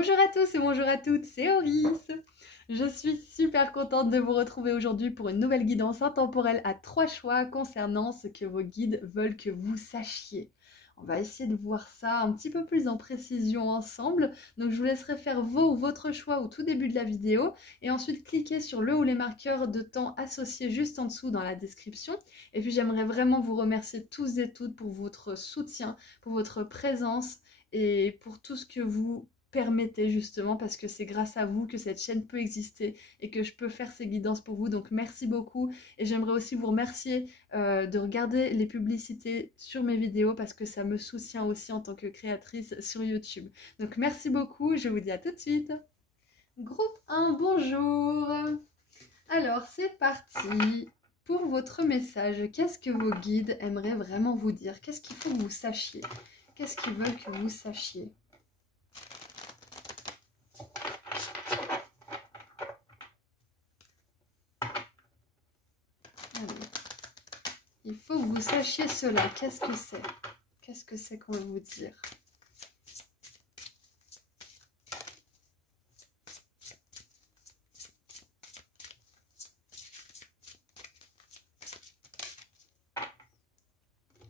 Bonjour à tous et bonjour à toutes, c'est Oris. Je suis super contente de vous retrouver aujourd'hui pour une nouvelle guidance intemporelle à 3 choix concernant ce que vos guides veulent que vous sachiez. On va essayer de voir ça un petit peu plus en précision ensemble. Donc je vous laisserai faire vos ou votre choix au tout début de la vidéo et ensuite cliquez sur le ou les marqueurs de temps associés juste en dessous dans la description. Et puis j'aimerais vraiment vous remercier tous et toutes pour votre soutien, pour votre présence et pour tout ce que vous permettez justement, parce que c'est grâce à vous que cette chaîne peut exister et que je peux faire ces guidances pour vous. Donc merci beaucoup et j'aimerais aussi vous remercier de regarder les publicités sur mes vidéos parce que ça me soutient aussi en tant que créatrice sur YouTube. Donc merci beaucoup, je vous dis à tout de suite. Groupe 1, bonjour. Alors c'est parti pour votre message. Qu'est-ce que vos guides aimeraient vraiment vous dire? Qu'est-ce qu'il faut que vous sachiez? Qu'est-ce qu'ils veulent que vous sachiez? Allez. Il faut que vous sachiez cela. Qu'est-ce que c'est? Qu'est-ce que c'est qu'on veut vous dire?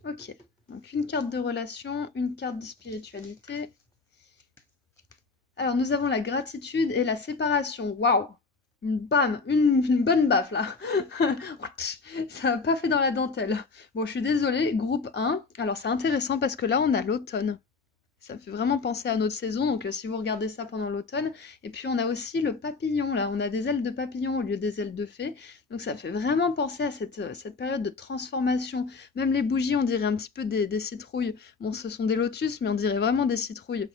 Ok, donc une carte de relation, une carte de spiritualité. Alors nous avons la gratitude et la séparation. Waouh! Bam! Une bonne baffe là. Ça n'a pas fait dans la dentelle. Bon, je suis désolée, groupe 1. Alors c'est intéressant parce que là on a l'automne. Ça me fait vraiment penser à notre saison, donc si vous regardez ça pendant l'automne. Et puis on a aussi le papillon, là, on a des ailes de papillon au lieu des ailes de fée. Donc ça fait vraiment penser à cette période de transformation. Même les bougies, on dirait un petit peu des citrouilles. Bon, ce sont des lotus, mais on dirait vraiment des citrouilles.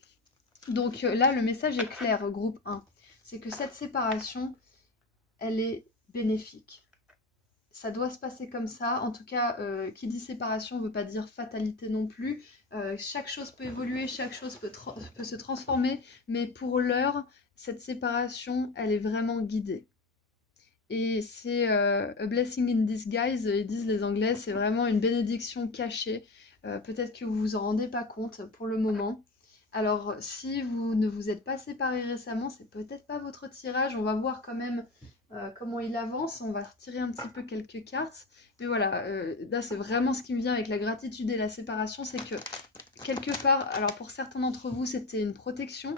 Donc là, le message est clair, groupe 1. C'est que cette séparation, elle est bénéfique. Ça doit se passer comme ça. En tout cas, qui dit séparation ne veut pas dire fatalité non plus. Chaque chose peut évoluer, chaque chose peut se transformer, mais pour l'heure, cette séparation, elle est vraiment guidée. Et c'est a blessing in disguise, ils disent les Anglais, c'est vraiment une bénédiction cachée. Peut-être que vous vous en rendez pas compte pour le moment. Alors, si vous ne vous êtes pas séparés récemment, c'est peut-être pas votre tirage. On va voir quand même comment il avance. On va retirer un petit peu quelques cartes. Mais voilà, là, c'est vraiment ce qui me vient avec la gratitude et la séparation. C'est que, quelque part, alors pour certains d'entre vous, c'était une protection.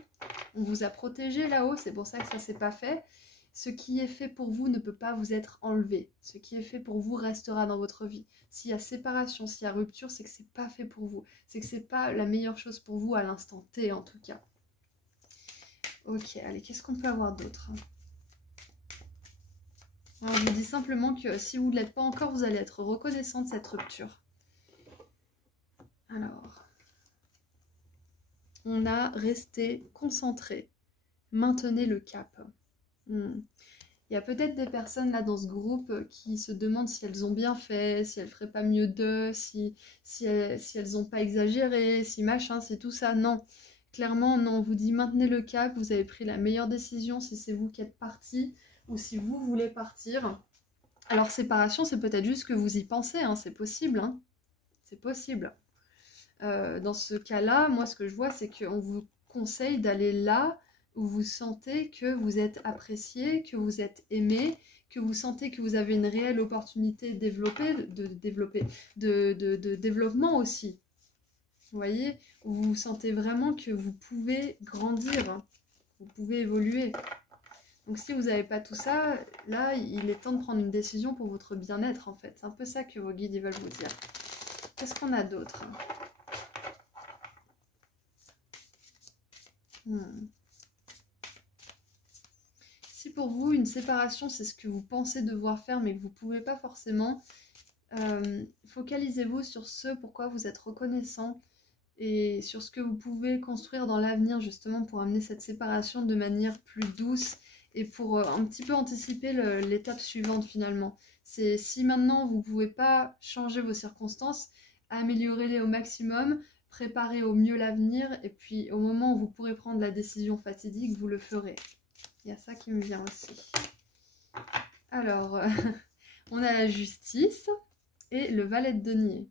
On vous a protégé là-haut, c'est pour ça que ça s'est pas fait. Ce qui est fait pour vous ne peut pas vous être enlevé. Ce qui est fait pour vous restera dans votre vie. S'il y a séparation, s'il y a rupture, c'est que c'est pas fait pour vous. C'est que c'est pas la meilleure chose pour vous à l'instant T en tout cas. Ok, allez, qu'est-ce qu'on peut avoir d'autre? Alors, je vous dis simplement que si vous ne l'êtes pas encore, vous allez être reconnaissant de cette rupture. Alors, on a resté concentré. Maintenez le cap. Il y a peut-être des personnes là dans ce groupe qui se demandent si elles ont bien fait, si elles feraient pas mieux d'eux, si elles ont pas exagéré, si machin, c'est tout ça. Non, clairement, non, on vous dit maintenez le cap, vous avez pris la meilleure décision si c'est vous qui êtes parti ou si vous voulez partir. Alors séparation, c'est peut-être juste que vous y pensez, hein, c'est possible, hein, c'est possible. Dans ce cas-là, moi ce que je vois, c'est qu'on vous conseille d'aller là où vous sentez que vous êtes apprécié, que vous êtes aimé, que vous sentez que vous avez une réelle opportunité de développement aussi. Vous voyez, où vous sentez vraiment que vous pouvez grandir, vous pouvez évoluer. Donc si vous n'avez pas tout ça, là, il est temps de prendre une décision pour votre bien-être en fait. C'est un peu ça que vos guides veulent vous dire. Qu'est-ce qu'on a d'autre ? Si pour vous, une séparation, c'est ce que vous pensez devoir faire, mais que vous ne pouvez pas forcément, focalisez-vous sur ce pourquoi vous êtes reconnaissant et sur ce que vous pouvez construire dans l'avenir, justement, pour amener cette séparation de manière plus douce et pour un petit peu anticiper l'étape suivante, finalement. C'est si maintenant, vous ne pouvez pas changer vos circonstances, améliorez-les au maximum, préparez au mieux l'avenir, et puis au moment où vous pourrez prendre la décision fatidique, vous le ferez. Il y a ça qui me vient aussi. Alors, on a la justice et le valet de denier.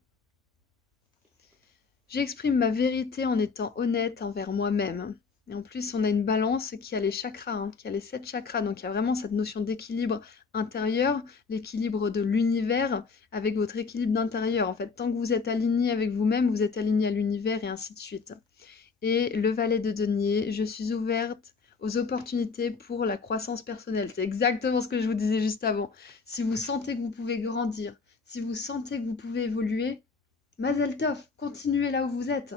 J'exprime ma vérité en étant honnête envers moi-même. Et en plus, on a une balance qui a les chakras, hein, qui a les 7 chakras. Donc, il y a vraiment cette notion d'équilibre intérieur, l'équilibre de l'univers avec votre équilibre d'intérieur. En fait, tant que vous êtes aligné avec vous-même, vous êtes aligné à l'univers et ainsi de suite. Et le valet de denier, je suis ouverte aux opportunités pour la croissance personnelle. C'est exactement ce que je vous disais juste avant. Si vous sentez que vous pouvez grandir, si vous sentez que vous pouvez évoluer, Mazel Tov, continuez là où vous êtes.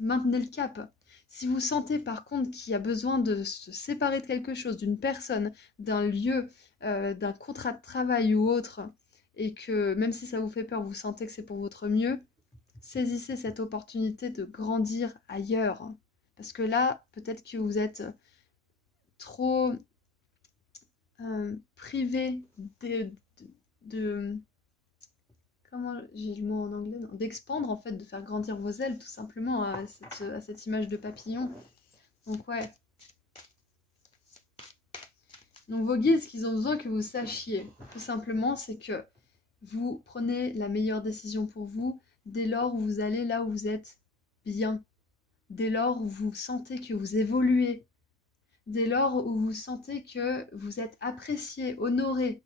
Maintenez le cap. Si vous sentez par contre qu'il y a besoin de se séparer de quelque chose, d'une personne, d'un lieu, d'un contrat de travail ou autre, et que même si ça vous fait peur, vous sentez que c'est pour votre mieux, saisissez cette opportunité de grandir ailleurs. Parce que là, peut-être que vous êtes trop privé de comment j'ai le mot en anglais, d'expandre en fait, de faire grandir vos ailes tout simplement à cette image de papillon. Donc ouais. Donc vos guides, ce qu'ils ont besoin que vous sachiez, tout simplement, c'est que vous prenez la meilleure décision pour vous dès lors où vous allez là où vous êtes bien, dès lors où vous sentez que vous évoluez, dès lors où vous sentez que vous êtes apprécié, honoré,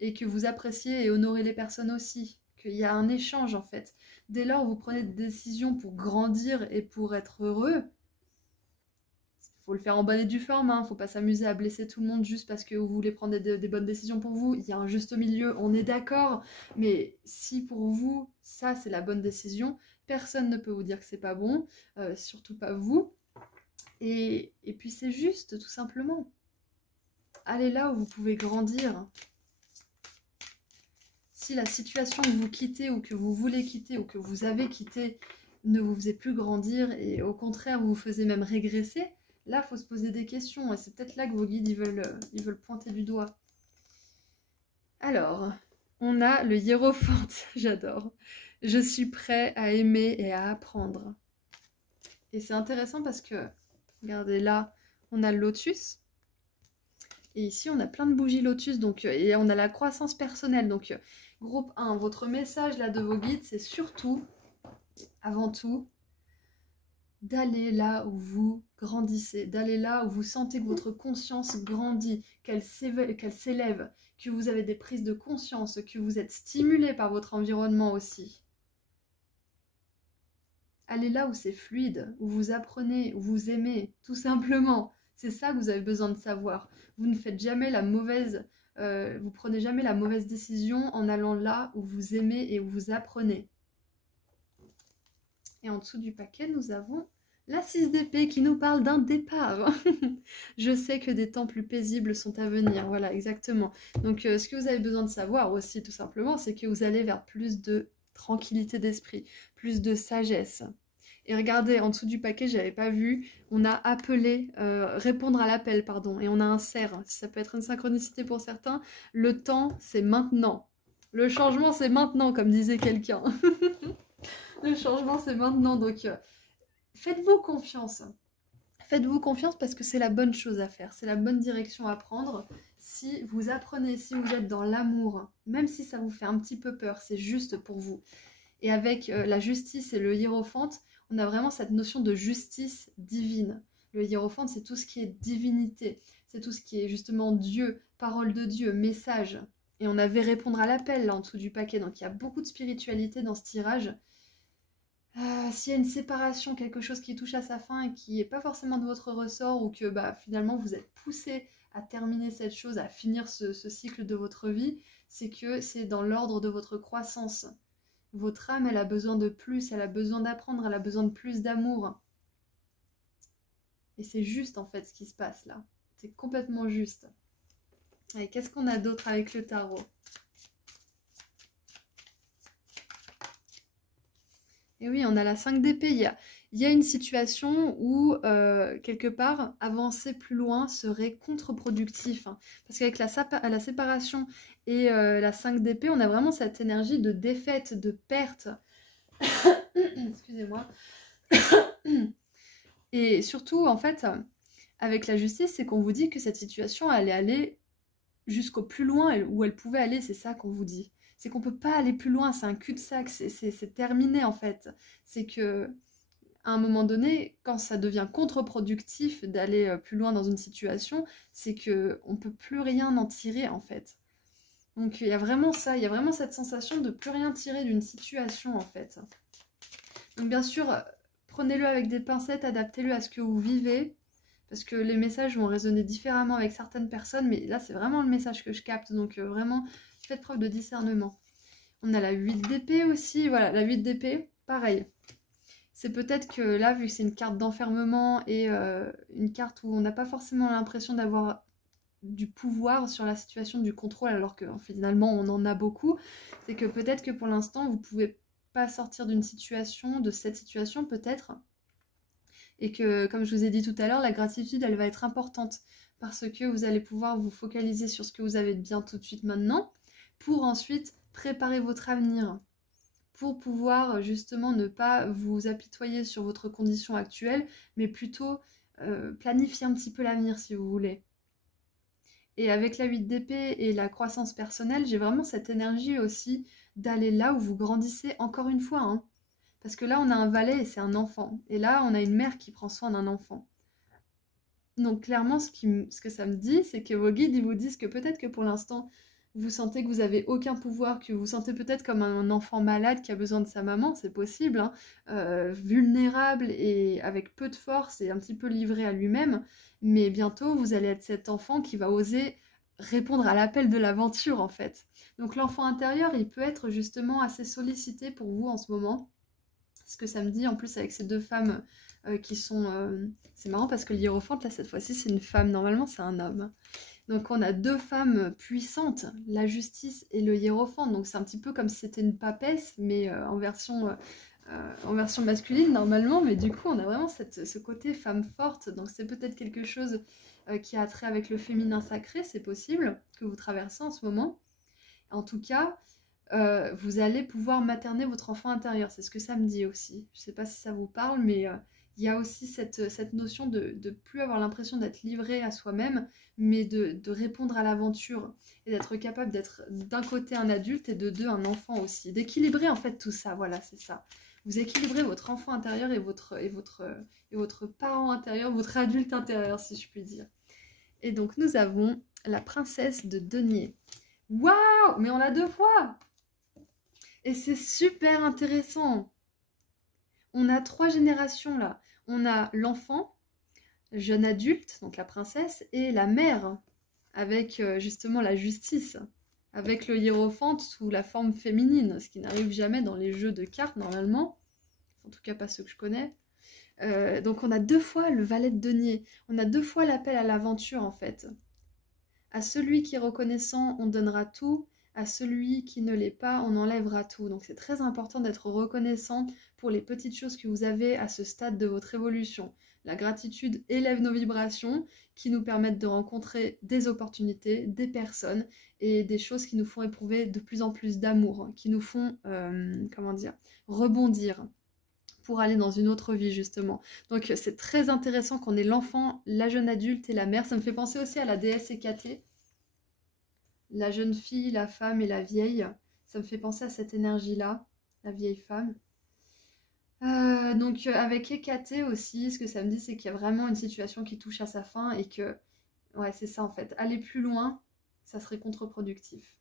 et que vous appréciez et honorez les personnes aussi, qu'il y a un échange en fait. Dès lors où vous prenez des décisions pour grandir et pour être heureux, il faut le faire en bonne et due forme, hein. Faut pas s'amuser à blesser tout le monde juste parce que vous voulez prendre des bonnes décisions pour vous. Il y a un juste milieu, on est d'accord, mais si pour vous, ça c'est la bonne décision, personne ne peut vous dire que c'est pas bon, surtout pas vous. Et puis c'est juste, tout simplement. Allez là où vous pouvez grandir. Si la situation que vous quittez ou que vous voulez quitter ou que vous avez quitté ne vous faisait plus grandir et au contraire vous faisait même régresser, là il faut se poser des questions et c'est peut-être là que vos guides ils veulent pointer du doigt. Alors, on a le hiérophante, j'adore. Je suis prêt à aimer et à apprendre. Et c'est intéressant parce que, regardez là, on a le lotus. Et ici, on a plein de bougies lotus, donc, et on a la croissance personnelle. Donc, groupe 1, votre message là de vos guides, c'est surtout, avant tout, d'aller là où vous grandissez, d'aller là où vous sentez que votre conscience grandit, qu'elle s'élève, que vous avez des prises de conscience, que vous êtes stimulé par votre environnement aussi. Allez là où c'est fluide, où vous apprenez, où vous aimez, tout simplement. C'est ça que vous avez besoin de savoir. Vous ne faites jamais la mauvaise, vous prenez jamais la mauvaise décision en allant là où vous aimez et où vous apprenez. Et en dessous du paquet, nous avons la 6 d'épée qui nous parle d'un départ. Je sais que des temps plus paisibles sont à venir. Voilà, exactement. Donc, ce que vous avez besoin de savoir aussi, tout simplement, c'est que vous allez vers plus de tranquillité d'esprit, plus de sagesse. Et regardez, en dessous du paquet, j'avais pas vu, on a appelé, répondre à l'appel, pardon, et on a un cerf. Ça peut être une synchronicité pour certains. Le temps, c'est maintenant. Le changement, c'est maintenant, comme disait quelqu'un. Le changement, c'est maintenant, donc faites-vous confiance. Faites-vous confiance parce que c'est la bonne chose à faire, c'est la bonne direction à prendre. Si vous apprenez, si vous êtes dans l'amour, même si ça vous fait un petit peu peur, c'est juste pour vous. Et avec la justice et le hiérophante, on a vraiment cette notion de justice divine. Le hiérophante, c'est tout ce qui est divinité, c'est tout ce qui est justement Dieu, parole de Dieu, message. Et on avait répondre à l'appel là en dessous du paquet, donc il y a beaucoup de spiritualité dans ce tirage. S'il y a une séparation, quelque chose qui touche à sa fin et qui n'est pas forcément de votre ressort ou que finalement vous êtes poussé à terminer cette chose, à finir ce cycle de votre vie, c'est que c'est dans l'ordre de votre croissance. Votre âme, elle a besoin de plus, elle a besoin d'apprendre, elle a besoin de plus d'amour. Et c'est juste en fait ce qui se passe là. C'est complètement juste. Et qu'est-ce qu'on a d'autre avec le tarot ? Et oui, on a la 5 d'épée. Il y a une situation où, quelque part, avancer plus loin serait contre-productif. Hein. Parce qu'avec la séparation et la 5 d'épée, on a vraiment cette énergie de défaite, de perte. Excusez-moi. Et surtout, en fait, avec la justice, c'est qu'on vous dit que cette situation allait aller jusqu'au plus loin où elle pouvait aller, c'est ça qu'on vous dit. C'est qu'on peut pas aller plus loin, c'est un cul-de-sac, c'est terminé en fait. C'est que à un moment donné, quand ça devient contre-productif d'aller plus loin dans une situation, c'est qu'on ne peut plus rien en tirer en fait. Donc il y a vraiment ça, il y a vraiment cette sensation de plus rien tirer d'une situation en fait. Donc bien sûr, prenez-le avec des pincettes, adaptez-le à ce que vous vivez, parce que les messages vont résonner différemment avec certaines personnes, mais là c'est vraiment le message que je capte, donc vraiment faites preuve de discernement. On a la 8 d'épée aussi, voilà, la 8 d'épée, pareil. C'est peut-être que là, vu que c'est une carte d'enfermement et une carte où on n'a pas forcément l'impression d'avoir du pouvoir sur la situation, du contrôle, alors que finalement on en a beaucoup, c'est que peut-être que pour l'instant vous pouvez pas sortir d'une situation, de cette situation peut-être, et que comme je vous ai dit tout à l'heure, la gratitude elle va être importante parce que vous allez pouvoir vous focaliser sur ce que vous avez de bien tout de suite maintenant pour ensuite préparer votre avenir, pour pouvoir justement ne pas vous apitoyer sur votre condition actuelle, mais plutôt planifier un petit peu l'avenir si vous voulez. Et avec la 8 d'épée et la croissance personnelle, j'ai vraiment cette énergie aussi d'aller là où vous grandissez encore une fois. Hein. Parce que là, on a un valet et c'est un enfant. Et là, on a une mère qui prend soin d'un enfant. Donc clairement, ce que ça me dit, c'est que vos guides, ils vous disent que peut-être que pour l'instant, vous sentez que vous n'avez aucun pouvoir, que vous vous sentez peut-être comme un enfant malade qui a besoin de sa maman, c'est possible, hein, vulnérable et avec peu de force et un petit peu livré à lui-même, mais bientôt vous allez être cet enfant qui va oser répondre à l'appel de l'aventure en fait. Donc l'enfant intérieur, il peut être justement assez sollicité pour vous en ce moment. Ce que ça me dit en plus avec ces deux femmes qui sont... c'est marrant parce que le hiérophante, là, cette fois-ci, c'est une femme. Normalement, c'est un homme. Donc, on a deux femmes puissantes, la justice et le hiérophante. Donc, c'est un petit peu comme si c'était une papesse, mais en version masculine, normalement. Mais du coup, on a vraiment ce côté femme forte. Donc, c'est peut-être quelque chose qui a trait avec le féminin sacré. C'est possible que vous traversez en ce moment. En tout cas... vous allez pouvoir materner votre enfant intérieur, c'est ce que ça me dit aussi. Je ne sais pas si ça vous parle, mais il y a aussi cette notion de plus avoir l'impression d'être livré à soi-même, mais de répondre à l'aventure et d'être capable d'être d'un côté un adulte et de deux un enfant aussi. D'équilibrer en fait tout ça, voilà, c'est ça. Vous équilibrez votre enfant intérieur et votre parent intérieur, votre adulte intérieur, si je puis dire. Et donc nous avons la princesse de denier. Waouh! Mais on l'a deux fois! Et c'est super intéressant. On a 3 générations là. On a l'enfant, jeune adulte, donc la princesse, et la mère, avec justement la justice, avec le hiérophante sous la forme féminine, ce qui n'arrive jamais dans les jeux de cartes normalement, en tout cas pas ceux que je connais. Donc on a 2 fois le valet de denier, on a 2 fois l'appel à l'aventure en fait. À celui qui est reconnaissant, on donnera tout. À celui qui ne l'est pas, on enlèvera tout. Donc c'est très important d'être reconnaissant pour les petites choses que vous avez à ce stade de votre évolution. La gratitude élève nos vibrations qui nous permettent de rencontrer des opportunités, des personnes et des choses qui nous font éprouver de plus en plus d'amour, qui nous font, rebondir pour aller dans une autre vie justement. Donc c'est très intéressant qu'on ait l'enfant, la jeune adulte et la mère. Ça me fait penser aussi à la déesse Hécaté. La jeune fille, la femme et la vieille. Ça me fait penser à cette énergie-là, la vieille femme. Donc avec Hécaté aussi, ce que ça me dit, c'est qu'il y a vraiment une situation qui touche à sa fin et que, ouais, c'est ça en fait. Aller plus loin, ça serait contre-productif.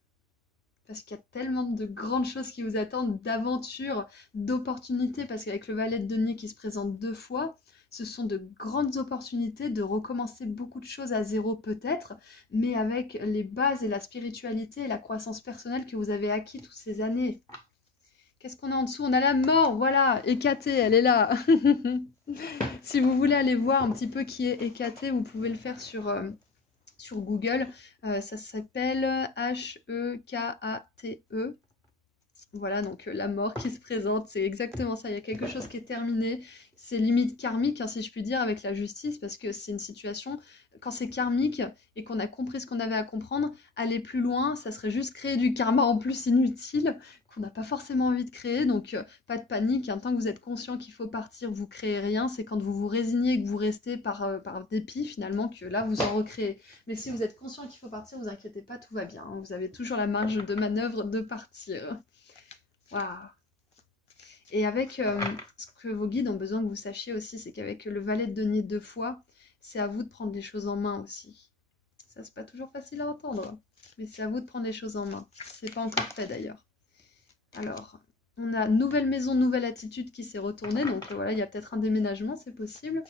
Parce qu'il y a tellement de grandes choses qui vous attendent, d'aventures, d'opportunités, parce qu'avec le valet de denier qui se présente 2 fois, ce sont de grandes opportunités de recommencer beaucoup de choses à zéro peut-être, mais avec les bases et la spiritualité et la croissance personnelle que vous avez acquis toutes ces années. Qu'est-ce qu'on a en dessous? On a la mort, voilà, Hécaté, elle est là. Si vous voulez aller voir un petit peu qui est Hécaté, vous pouvez le faire sur Google. Ça s'appelle H-E-K-A-T-E. Voilà, donc la mort qui se présente, c'est exactement ça. Il y a quelque chose qui est terminé. C'est limite karmique, hein, si je puis dire, avec la justice, parce que c'est une situation, quand c'est karmique et qu'on a compris ce qu'on avait à comprendre, aller plus loin, ça serait juste créer du karma en plus inutile, qu'on n'a pas forcément envie de créer. Donc pas de panique, hein, tant que vous êtes conscient qu'il faut partir, vous créez rien. C'est quand vous vous résignez et que vous restez par dépit, finalement, que là, vous en recréez. Mais si vous êtes conscient qu'il faut partir, vous inquiétez pas, tout va bien. Hein, vous avez toujours la marge de manœuvre de partir. Waouh. Et avec ce que vos guides ont besoin que vous sachiez aussi, c'est qu'avec le valet de denier 2 fois, c'est à vous de prendre les choses en main aussi. Ça, c'est pas toujours facile à entendre, mais c'est à vous de prendre les choses en main. C'est pas encore fait d'ailleurs. Alors, on a nouvelle maison, nouvelle attitude qui s'est retournée. Donc voilà, il y a peut-être un déménagement, c'est possible.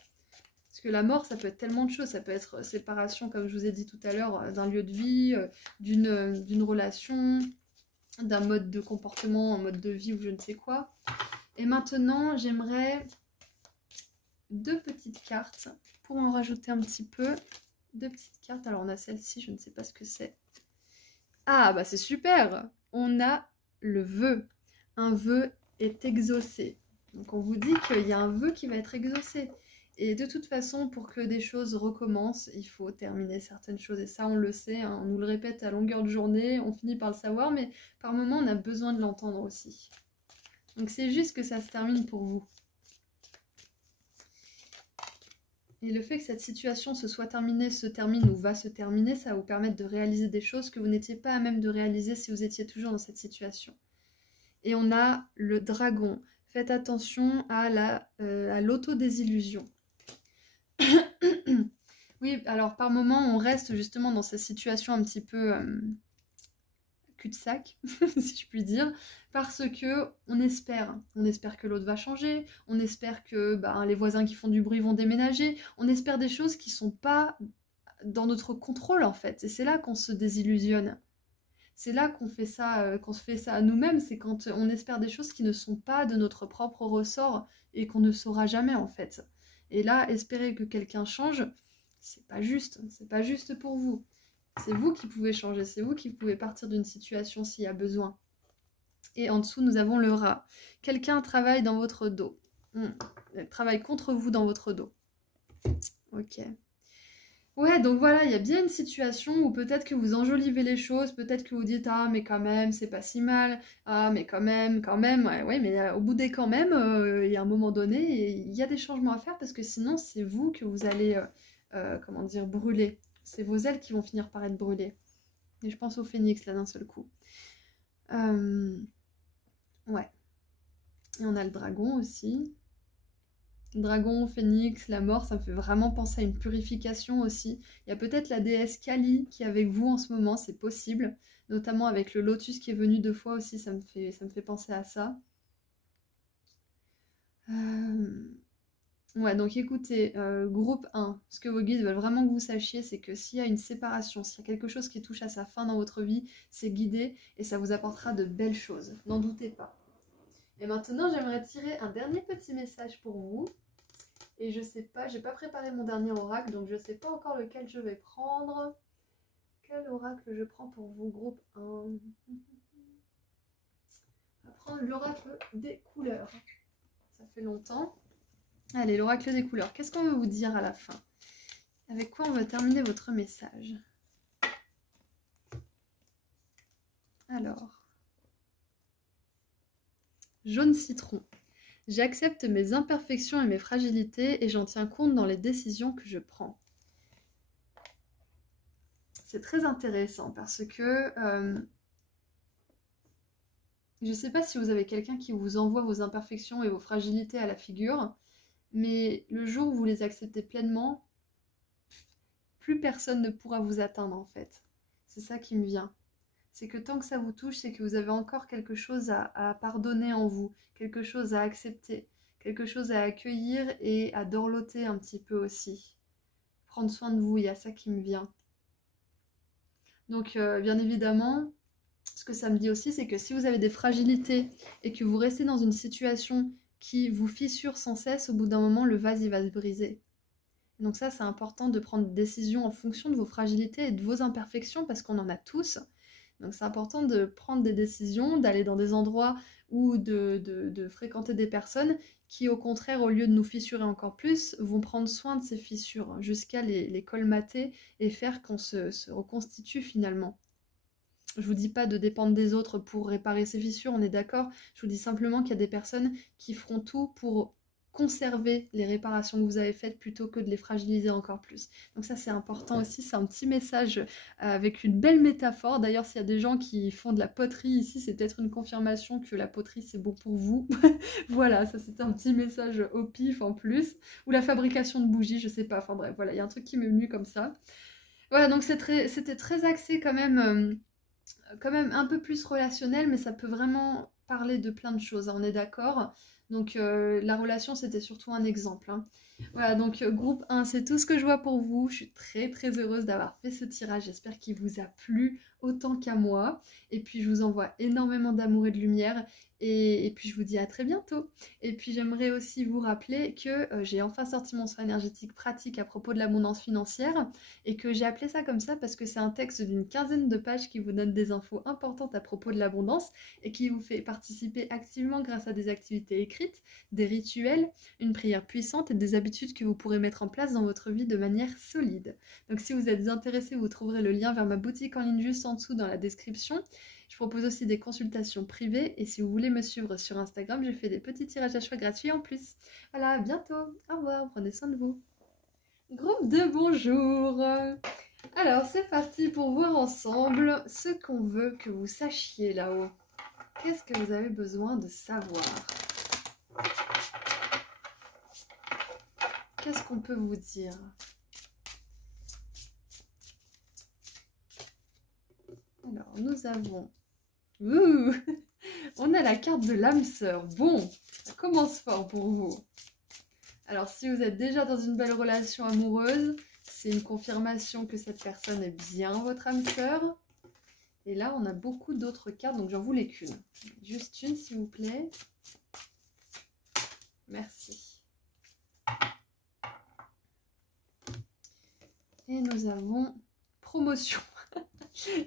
Parce que la mort, ça peut être tellement de choses. Ça peut être séparation, comme je vous ai dit tout à l'heure, d'un lieu de vie, d'une relation, d'un mode de comportement, un mode de vie ou je ne sais quoi. Et maintenant, j'aimerais 2 petites cartes pour en rajouter un petit peu. 2 petites cartes. Alors, on a celle-ci, je ne sais pas ce que c'est. Ah, bah c'est super! On a le vœu. Un vœu est exaucé. Donc, on vous dit qu'il y a un vœu qui va être exaucé. Et de toute façon, pour que des choses recommencent, il faut terminer certaines choses. Et ça, on le sait, hein, on nous le répète à longueur de journée, on finit par le savoir, mais par moments, on a besoin de l'entendre aussi. Donc c'est juste que ça se termine pour vous. Et le fait que cette situation se soit terminée, se termine ou va se terminer, ça va vous permettre de réaliser des choses que vous n'étiez pas à même de réaliser si vous étiez toujours dans cette situation. Et on a le dragon. Faites attention à l'autodésillusion. Oui, alors par moment, on reste justement dans ces situations un petit peu cul-de-sac, si je puis dire, parce que on espère que l'autre va changer, on espère que les voisins qui font du bruit vont déménager, on espère des choses qui sont pas dans notre contrôle en fait, et c'est là qu'on se désillusionne. C'est là qu'on fait ça, qu'on se fait ça à nous-mêmes, c'est quand on espère des choses qui ne sont pas de notre propre ressort et qu'on ne saura jamais en fait. Et là, espérer que quelqu'un change, c'est pas juste pour vous. C'est vous qui pouvez changer, c'est vous qui pouvez partir d'une situation s'il y a besoin. Et en dessous, nous avons le rat. Quelqu'un travaille dans votre dos. Travaille contre vous dans votre dos. Ok. Ouais, donc voilà, il y a bien une situation où peut-être que vous enjolivez les choses, peut-être que vous dites « Ah, mais quand même, c'est pas si mal. Ah, mais quand même, ouais, mais au bout des quand même, il y a un moment donné, il y a des changements à faire parce que sinon, c'est vous que vous allez, comment dire, brûler. C'est vos ailes qui vont finir par être brûlées. Et je pense au phénix, là, d'un seul coup. Ouais. Et on a le dragon aussi. Dragon, phénix, la mort, ça me fait vraiment penser à une purification aussi. Il y a peut-être la déesse Kali qui est avec vous en ce moment, c'est possible. Notamment avec le lotus qui est venu 2 fois aussi, ça me fait penser à ça. Ouais, donc écoutez, groupe 1, ce que vos guides veulent vraiment que vous sachiez, c'est que s'il y a une séparation, s'il y a quelque chose qui touche à sa fin dans votre vie, c'est guidé et ça vous apportera de belles choses. N'en doutez pas. Et maintenant, j'aimerais tirer un dernier petit message pour vous. Et je sais pas, j'ai pas préparé mon dernier oracle, donc je sais pas encore lequel je vais prendre. Quel oracle je prends pour vous, groupe 1? On va prendre l'oracle des couleurs. Ça fait longtemps. Allez, l'oracle des couleurs. Qu'est-ce qu'on veut vous dire à la fin? Avec quoi on va terminer votre message? Alors. Jaune citron. J'accepte mes imperfections et mes fragilités et j'en tiens compte dans les décisions que je prends. C'est très intéressant parce que je ne sais pas si vous avez quelqu'un qui vous envoie vos imperfections et vos fragilités à la figure, mais le jour où vous les acceptez pleinement, plus personne ne pourra vous atteindre en fait. C'est ça qui me vient. C'est que tant que ça vous touche, c'est que vous avez encore quelque chose à pardonner en vous, quelque chose à accepter, quelque chose à accueillir et à dorloter un petit peu aussi. Prendre soin de vous, il y a ça qui me vient. Donc bien évidemment, ce que ça me dit aussi, c'est que si vous avez des fragilités et que vous restez dans une situation qui vous fissure sans cesse, au bout d'un moment, le vase il va se briser. Donc ça, c'est important de prendre des décisions en fonction de vos fragilités et de vos imperfections, parce qu'on en a tous. Donc c'est important de prendre des décisions, d'aller dans des endroits ou de fréquenter des personnes qui, au contraire, au lieu de nous fissurer encore plus, vont prendre soin de ces fissures jusqu'à les colmater et faire qu'on se reconstitue finalement. Je vous dis pas de dépendre des autres pour réparer ces fissures, on est d'accord. Je vous dis simplement qu'il y a des personnes qui feront tout pour conserver les réparations que vous avez faites plutôt que de les fragiliser encore plus. Donc ça c'est important aussi, c'est un petit message avec une belle métaphore. D'ailleurs s'il y a des gens qui font de la poterie ici, c'est peut-être une confirmation que la poterie c'est bon pour vous. Voilà, ça c'était un petit message au pif en plus. Ou la fabrication de bougies, je sais pas, enfin bref, voilà, il y a un truc qui m'est venu comme ça. Voilà, donc c'était très axé quand même un peu plus relationnel, mais ça peut vraiment parler de plein de choses, hein, on est d'accord. Donc la relation, c'était surtout un exemple, hein. Voilà, donc groupe 1, c'est tout ce que je vois pour vous. Je suis très très heureuse d'avoir fait ce tirage. J'espère qu'il vous a plu autant qu'à moi. Et puis je vous envoie énormément d'amour et de lumière. Et puis je vous dis à très bientôt. Et puis j'aimerais aussi vous rappeler que j'ai enfin sorti mon soin énergétique pratique à propos de l'abondance financière. Et que j'ai appelé ça comme ça parce que c'est un texte d'une quinzaine de pages qui vous donne des infos importantes à propos de l'abondance et qui vous fait participer activement grâce à des activités écrites, des rituels, une prière puissante et des habitudes que vous pourrez mettre en place dans votre vie de manière solide. Donc si vous êtes intéressé, vous trouverez le lien vers ma boutique en ligne juste en dessous dans la description. Je propose aussi des consultations privées et si vous voulez me suivre sur Instagram, je fais des petits tirages à choix gratuits en plus. Voilà, à bientôt, au revoir, prenez soin de vous. Groupe de bonjour. Alors c'est parti pour voir ensemble ce qu'on veut que vous sachiez là-haut. Qu'est-ce que vous avez besoin de savoir? Qu'est-ce qu'on peut vous dire? Alors, nous avons... Ouh, on a la carte de l'âme sœur. Bon, ça commence fort pour vous. Alors, si vous êtes déjà dans une belle relation amoureuse, c'est une confirmation que cette personne est bien votre âme sœur. Et là, on a beaucoup d'autres cartes, donc j'en voulais qu'une. Juste une, s'il vous plaît. Merci. Et nous avons promotion.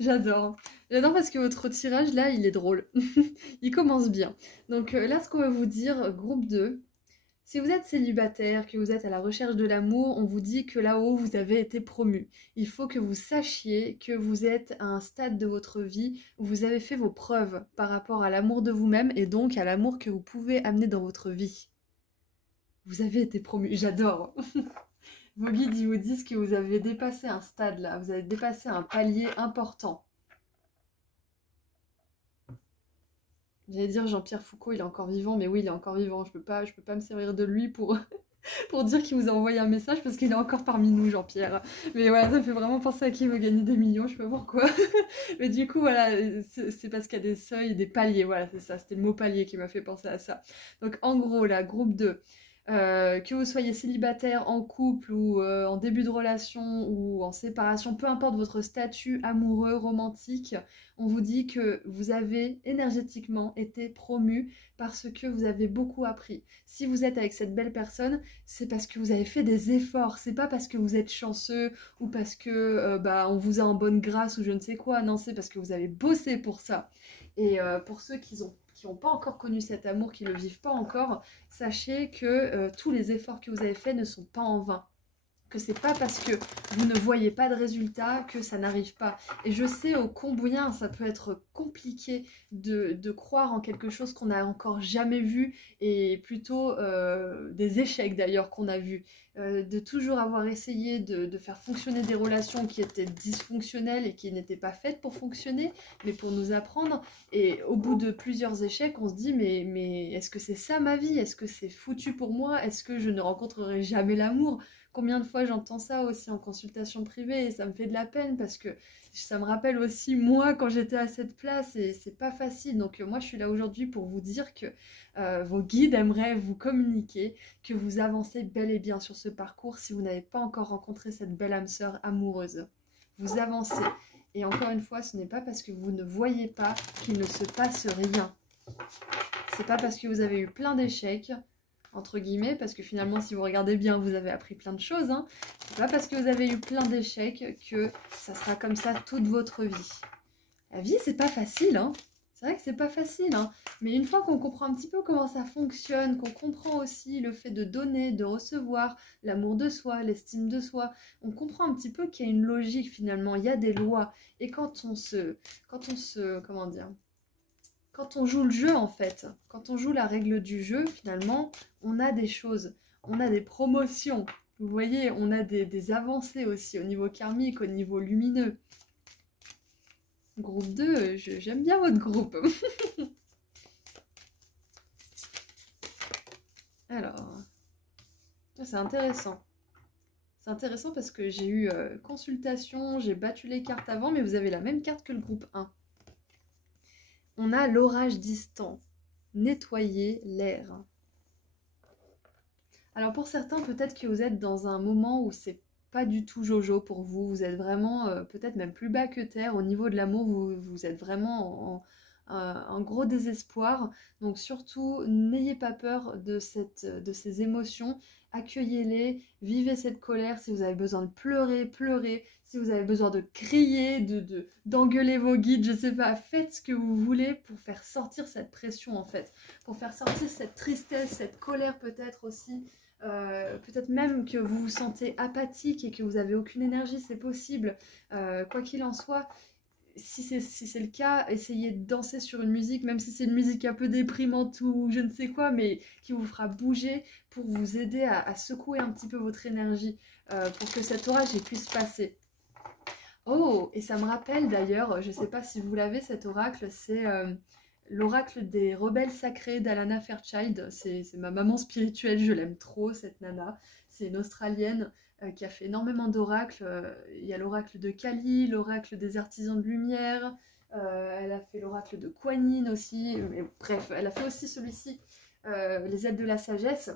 J'adore. J'adore parce que votre tirage, là, il est drôle. Il commence bien. Donc là, ce qu'on va vous dire, groupe 2, si vous êtes célibataire, que vous êtes à la recherche de l'amour, on vous dit que là-haut, vous avez été promu. Il faut que vous sachiez que vous êtes à un stade de votre vie où vous avez fait vos preuves par rapport à l'amour de vous-même et donc à l'amour que vous pouvez amener dans votre vie. Vous avez été promu. J'adore. Vos guides, ils vous disent que vous avez dépassé un stade là, vous avez dépassé un palier important. J'allais dire Jean-Pierre Foucault, il est encore vivant, mais oui, il est encore vivant. Je peux pas me servir de lui pour, pour dire qu'il vous a envoyé un message parce qu'il est encore parmi nous, Jean-Pierre. Mais voilà, ça me fait vraiment penser à qui veut gagner des millions, je sais pas pourquoi. Mais du coup, voilà, c'est parce qu'il y a des seuils, des paliers, voilà, c'est ça, c'était le mot palier qui m'a fait penser à ça. Donc en gros, là, groupe 2. Que vous soyez célibataire, en couple ou en début de relation ou en séparation, peu importe votre statut amoureux, romantique, on vous dit que vous avez énergétiquement été promu parce que vous avez beaucoup appris. Si vous êtes avec cette belle personne, c'est parce que vous avez fait des efforts, c'est pas parce que vous êtes chanceux ou parce que on vous a en bonne grâce ou je ne sais quoi, non, c'est parce que vous avez bossé pour ça. Et pour ceux qui n'ont pas encore connu cet amour, qui ne le vivent pas encore, sachez que tous les efforts que vous avez faits ne sont pas en vain. Que c'est pas parce que vous ne voyez pas de résultat que ça n'arrive pas. Et je sais ô combien ça peut être compliqué de croire en quelque chose qu'on n'a encore jamais vu et plutôt des échecs d'ailleurs qu'on a vus. De toujours avoir essayé de faire fonctionner des relations qui étaient dysfonctionnelles et qui n'étaient pas faites pour fonctionner, mais pour nous apprendre. Et au bout de plusieurs échecs, on se dit mais est-ce que c'est ça ma vie? Est-ce que c'est foutu pour moi? Est-ce que je ne rencontrerai jamais l'amour? Combien de fois j'entends ça aussi en consultation privée et ça me fait de la peine parce que ça me rappelle aussi moi quand j'étais à cette place et c'est pas facile. Donc moi je suis là aujourd'hui pour vous dire que vos guides aimeraient vous communiquer que vous avancez bel et bien sur ce parcours si vous n'avez pas encore rencontré cette belle âme sœur amoureuse. Vous avancez. Et encore une fois, ce n'est pas parce que vous ne voyez pas qu'il ne se passe rien. C'est pas parce que vous avez eu plein d'échecs entre guillemets, parce que finalement, si vous regardez bien, vous avez appris plein de choses. Hein. C'est pas parce que vous avez eu plein d'échecs que ça sera comme ça toute votre vie. La vie, c'est pas facile, hein. C'est vrai que c'est pas facile, hein. Mais une fois qu'on comprend un petit peu comment ça fonctionne, qu'on comprend aussi le fait de donner, de recevoir, l'amour de soi, l'estime de soi, on comprend un petit peu qu'il y a une logique finalement, il y a des lois. Et quand on se, comment dire, quand on joue le jeu en fait, quand on joue la règle du jeu, finalement, on a des choses, on a des promotions. Vous voyez, on a des avancées aussi au niveau karmique, au niveau lumineux. Groupe 2, j'aime bien votre groupe. Alors, c'est intéressant. C'est intéressant parce que j'ai eu consultation, j'ai battu les cartes avant, mais vous avez la même carte que le groupe 1. On a l'orage distant. Nettoyer l'air. Alors pour certains, peut-être que vous êtes dans un moment où c'est pas du tout jojo pour vous. Vous êtes vraiment peut-être même plus bas que terre. Au niveau de l'amour, vous êtes vraiment en gros désespoir. Donc surtout, n'ayez pas peur de ces émotions. Accueillez-les, vivez cette colère. Si vous avez besoin de pleurer, pleurez. Si vous avez besoin de crier, d'engueuler vos guides, je sais pas, faites ce que vous voulez pour faire sortir cette pression en fait. Pour faire sortir cette tristesse, cette colère peut-être aussi. Peut-être même que vous vous sentez apathique et que vous n'avez aucune énergie, c'est possible. Quoi qu'il en soit, si c'est le cas, essayez de danser sur une musique, même si c'est une musique un peu déprimante ou je ne sais quoi, mais qui vous fera bouger pour vous aider à secouer un petit peu votre énergie pour que cet orage puisse passer. Oh, et ça me rappelle d'ailleurs, je ne sais pas si vous l'avez cet oracle, c'est l'oracle des rebelles sacrés d'Alana Fairchild. C'est ma maman spirituelle, je l'aime trop cette nana. C'est une Australienne qui a fait énormément d'oracles. Il y a l'oracle de Kali, l'oracle des artisans de lumière. Elle a fait l'oracle de Kuan Yin aussi. Mais bref, elle a fait aussi celui-ci, les ailes de la sagesse.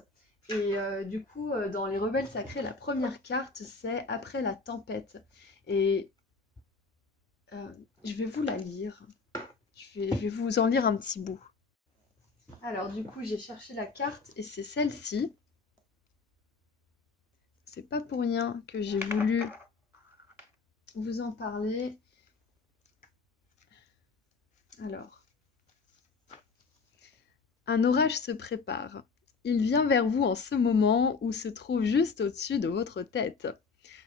Et du coup, dans les rebelles sacrés, la première carte, c'est après la tempête. Et je vais vous la lire. Je vais vous en lire un petit bout. Alors du coup, j'ai cherché la carte et c'est celle-ci. C'est pas pour rien que j'ai voulu vous en parler. Alors, un orage se prépare. Il vient vers vous en ce moment ou se trouve juste au-dessus de votre tête.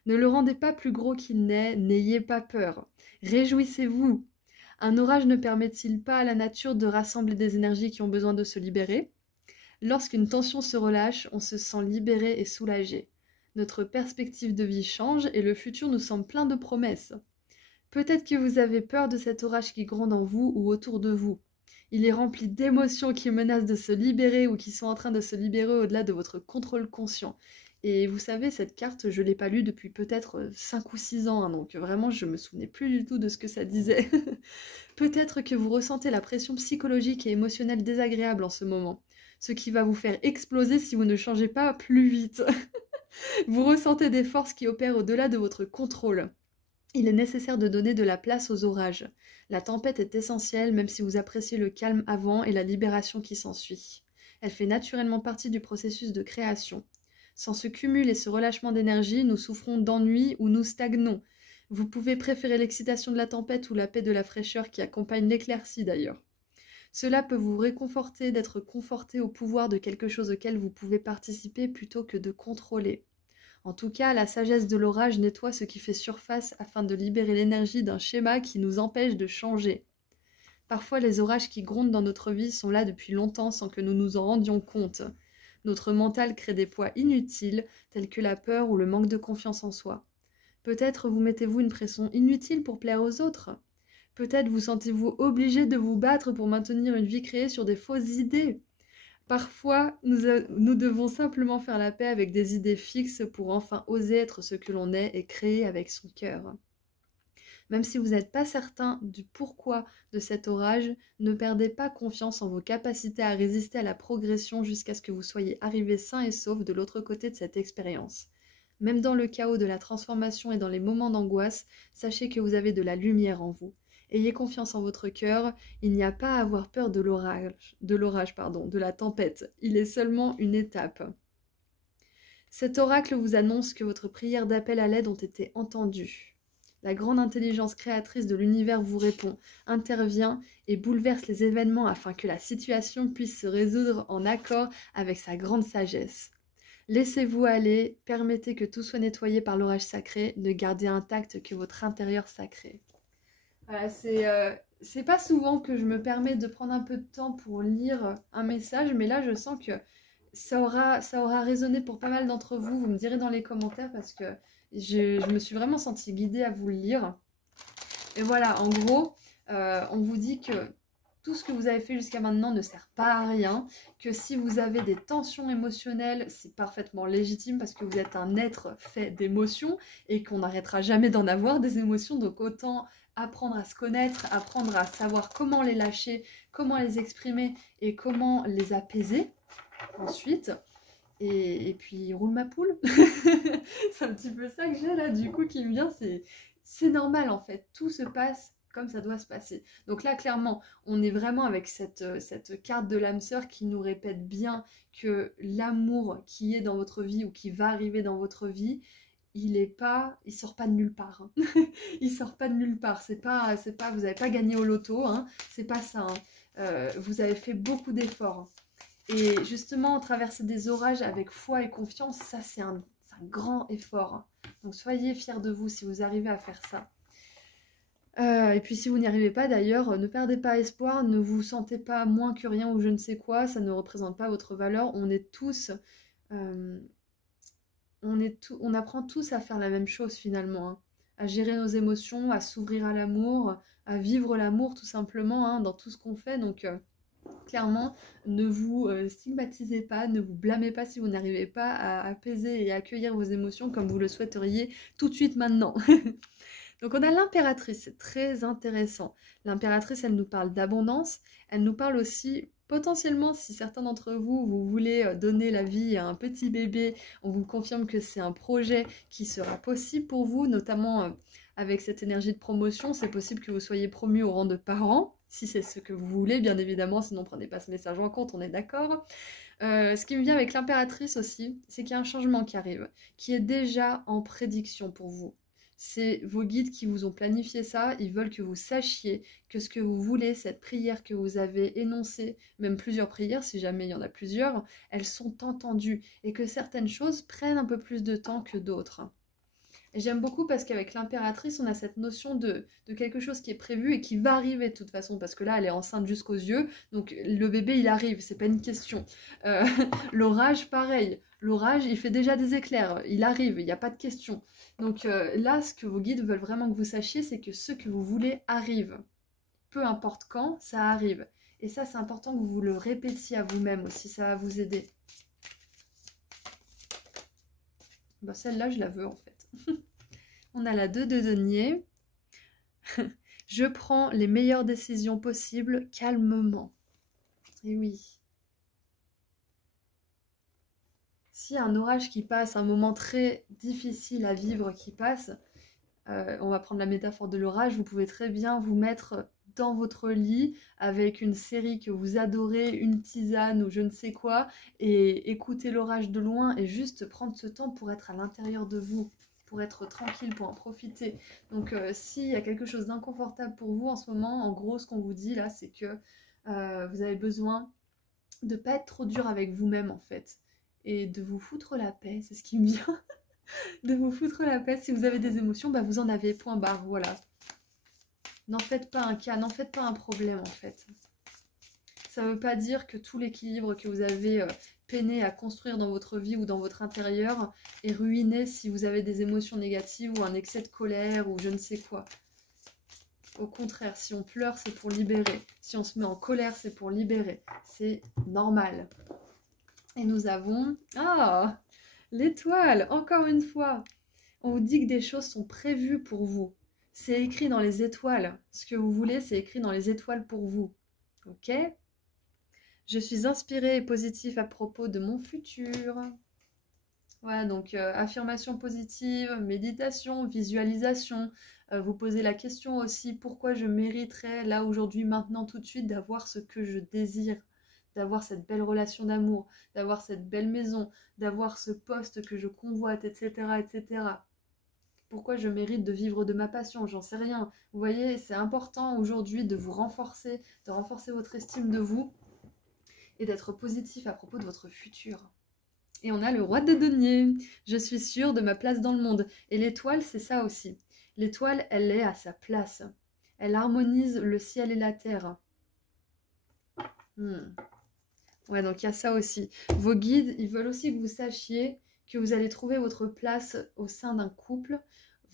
Ne le rendez pas plus gros qu'il n'est, n'ayez pas peur. Réjouissez-vous. Un orage ne permet-il pas à la nature de rassembler des énergies qui ont besoin de se libérer? Lorsqu'une tension se relâche, on se sent libéré et soulagé. Notre perspective de vie change et le futur nous semble plein de promesses. Peut-être que vous avez peur de cet orage qui gronde en vous ou autour de vous. Il est rempli d'émotions qui menacent de se libérer ou qui sont en train de se libérer au-delà de votre contrôle conscient. Et vous savez, cette carte, je ne l'ai pas lue depuis peut-être 5 ou 6 ans, hein, donc vraiment, je ne me souvenais plus du tout de ce que ça disait. Peut-être que vous ressentez la pression psychologique et émotionnelle désagréable en ce moment, ce qui va vous faire exploser si vous ne changez pas plus vite. Vous ressentez des forces qui opèrent au-delà de votre contrôle. Il est nécessaire de donner de la place aux orages. La tempête est essentielle même si vous appréciez le calme avant et la libération qui s'ensuit. Elle fait naturellement partie du processus de création. Sans ce cumul et ce relâchement d'énergie, nous souffrons d'ennui ou nous stagnons. Vous pouvez préférer l'excitation de la tempête ou la paix de la fraîcheur qui accompagne l'éclaircie d'ailleurs. Cela peut vous réconforter d'être conforté au pouvoir de quelque chose auquel vous pouvez participer plutôt que de contrôler. En tout cas, la sagesse de l'orage nettoie ce qui fait surface afin de libérer l'énergie d'un schéma qui nous empêche de changer. Parfois, les orages qui grondent dans notre vie sont là depuis longtemps sans que nous nous en rendions compte. Notre mental crée des poids inutiles, tels que la peur ou le manque de confiance en soi. Peut-être vous mettez-vous une pression inutile pour plaire aux autres. Peut-être vous sentez-vous obligé de vous battre pour maintenir une vie créée sur des fausses idées. Parfois, nous devons simplement faire la paix avec des idées fixes pour enfin oser être ce que l'on est et créer avec son cœur. Même si vous n'êtes pas certain du pourquoi de cet orage, ne perdez pas confiance en vos capacités à résister à la progression jusqu'à ce que vous soyez arrivé sain et sauf de l'autre côté de cette expérience. Même dans le chaos de la transformation et dans les moments d'angoisse, sachez que vous avez de la lumière en vous. Ayez confiance en votre cœur, il n'y a pas à avoir peur de la tempête. Il est seulement une étape. Cet oracle vous annonce que votre prière d'appel à l'aide ont été entendues. La grande intelligence créatrice de l'univers vous répond, intervient et bouleverse les événements afin que la situation puisse se résoudre en accord avec sa grande sagesse. Laissez-vous aller, permettez que tout soit nettoyé par l'orage sacré, ne gardez intact que votre intérieur sacré. Voilà, c'est pas souvent que je me permets de prendre un peu de temps pour lire un message, mais là je sens que ça aura résonné pour pas mal d'entre vous. Vous me direz dans les commentaires parce que je me suis vraiment sentie guidée à vous le lire. Et voilà, en gros, on vous dit que tout ce que vous avez fait jusqu'à maintenant ne sert pas à rien, que si vous avez des tensions émotionnelles, c'est parfaitement légitime parce que vous êtes un être fait d'émotions et qu'on n'arrêtera jamais d'en avoir des émotions, donc autant apprendre à se connaître, apprendre à savoir comment les lâcher, comment les exprimer et comment les apaiser ensuite. Et puis, roule ma poule. C'est un petit peu ça que j'ai là, du coup, qui me vient. C'est normal, en fait. Tout se passe comme ça doit se passer. Donc là, clairement, on est vraiment avec cette carte de l'âme sœur qui nous répète bien que l'amour qui est dans votre vie ou qui va arriver dans votre vie, il sort pas de nulle part. Hein. Il sort pas de nulle part. C'est pas, vous n'avez pas gagné au loto. Hein. C'est pas ça. Hein. Vous avez fait beaucoup d'efforts. Et justement, traverser des orages avec foi et confiance, ça c'est un grand effort. Donc soyez fiers de vous si vous arrivez à faire ça. Et puis si vous n'y arrivez pas d'ailleurs, ne perdez pas espoir, ne vous sentez pas moins que rien ou je ne sais quoi, ça ne représente pas votre valeur. On est tous... on apprend tous à faire la même chose finalement. Hein. À gérer nos émotions, à s'ouvrir à l'amour, à vivre l'amour tout simplement hein, dans tout ce qu'on fait. Donc... clairement, ne vous stigmatisez pas, ne vous blâmez pas si vous n'arrivez pas à apaiser et à accueillir vos émotions comme vous le souhaiteriez tout de suite maintenant. Donc on a l'impératrice, c'est très intéressant. L'impératrice, elle nous parle d'abondance, elle nous parle aussi potentiellement, si certains d'entre vous, vous voulez donner la vie à un petit bébé, on vous confirme que c'est un projet qui sera possible pour vous, notamment avec cette énergie de promotion, c'est possible que vous soyez promu au rang de parent, si c'est ce que vous voulez, bien évidemment, sinon prenez pas ce message en compte, on est d'accord. Ce qui me vient avec l'impératrice aussi, c'est qu'il y a un changement qui arrive, qui est déjà en prédiction pour vous. C'est vos guides qui vous ont planifié ça, ils veulent que vous sachiez que ce que vous voulez, cette prière que vous avez énoncée, même plusieurs prières, si jamais il y en a plusieurs, elles sont entendues et que certaines choses prennent un peu plus de temps que d'autres. Et j'aime beaucoup parce qu'avec l'impératrice, on a cette notion de quelque chose qui est prévu et qui va arriver de toute façon, parce que là, elle est enceinte jusqu'aux yeux, donc le bébé, il arrive, c'est pas une question. L'orage, pareil. L'orage, il fait déjà des éclairs, il arrive, il n'y a pas de question. Donc là, ce que vos guides veulent vraiment que vous sachiez, c'est que ce que vous voulez arrive. Peu importe quand, ça arrive. Et ça, c'est important que vous le répétiez à vous-même aussi, ça va vous aider. Ben, celle-là, je la veux en fait. On a la 2 de denier. Je prends les meilleures décisions possibles calmement. Et oui. S'il y a un orage qui passe, un moment très difficile à vivre qui passe, on va prendre la métaphore de l'orage, vous pouvez très bien vous mettre dans votre lit avec une série que vous adorez, une tisane ou je ne sais quoi, et écouter l'orage de loin et juste prendre ce temps pour être à l'intérieur de vous, pour être tranquille, pour en profiter. Donc s'il y a quelque chose d'inconfortable pour vous en ce moment, en gros ce qu'on vous dit là, c'est que vous avez besoin de ne pas être trop dur avec vous-même en fait, et de vous foutre la paix, c'est ce qui me vient. De vous foutre la paix. Si vous avez des émotions, bah vous en avez, point barre, voilà. N'en faites pas un cas, n'en faites pas un problème en fait. Ça ne veut pas dire que tout l'équilibre que vous avez peiné à construire dans votre vie ou dans votre intérieur est ruiné si vous avez des émotions négatives ou un excès de colère ou je ne sais quoi. Au contraire, si on pleure, c'est pour libérer. Si on se met en colère, c'est pour libérer. C'est normal. Et nous avons... Ah, l'étoile, encore une fois. On vous dit que des choses sont prévues pour vous. C'est écrit dans les étoiles. Ce que vous voulez, c'est écrit dans les étoiles pour vous. Ok ? Je suis inspirée et positive à propos de mon futur. Voilà, donc affirmation positive, méditation, visualisation. Vous posez la question aussi, pourquoi je mériterais là, aujourd'hui, maintenant, tout de suite, d'avoir ce que je désire, d'avoir cette belle relation d'amour, d'avoir cette belle maison, d'avoir ce poste que je convoite, etc., etc. Pourquoi je mérite de vivre de ma passion, j'en sais rien. Vous voyez, c'est important aujourd'hui de vous renforcer, de renforcer votre estime de vous et d'être positif à propos de votre futur. Et on a le roi de denier. Je suis sûre de ma place dans le monde. Et l'étoile, c'est ça aussi. L'étoile, elle est à sa place. Elle harmonise le ciel et la terre. Ouais, donc il y a ça aussi. Vos guides, ils veulent aussi que vous sachiez que vous allez trouver votre place au sein d'un couple,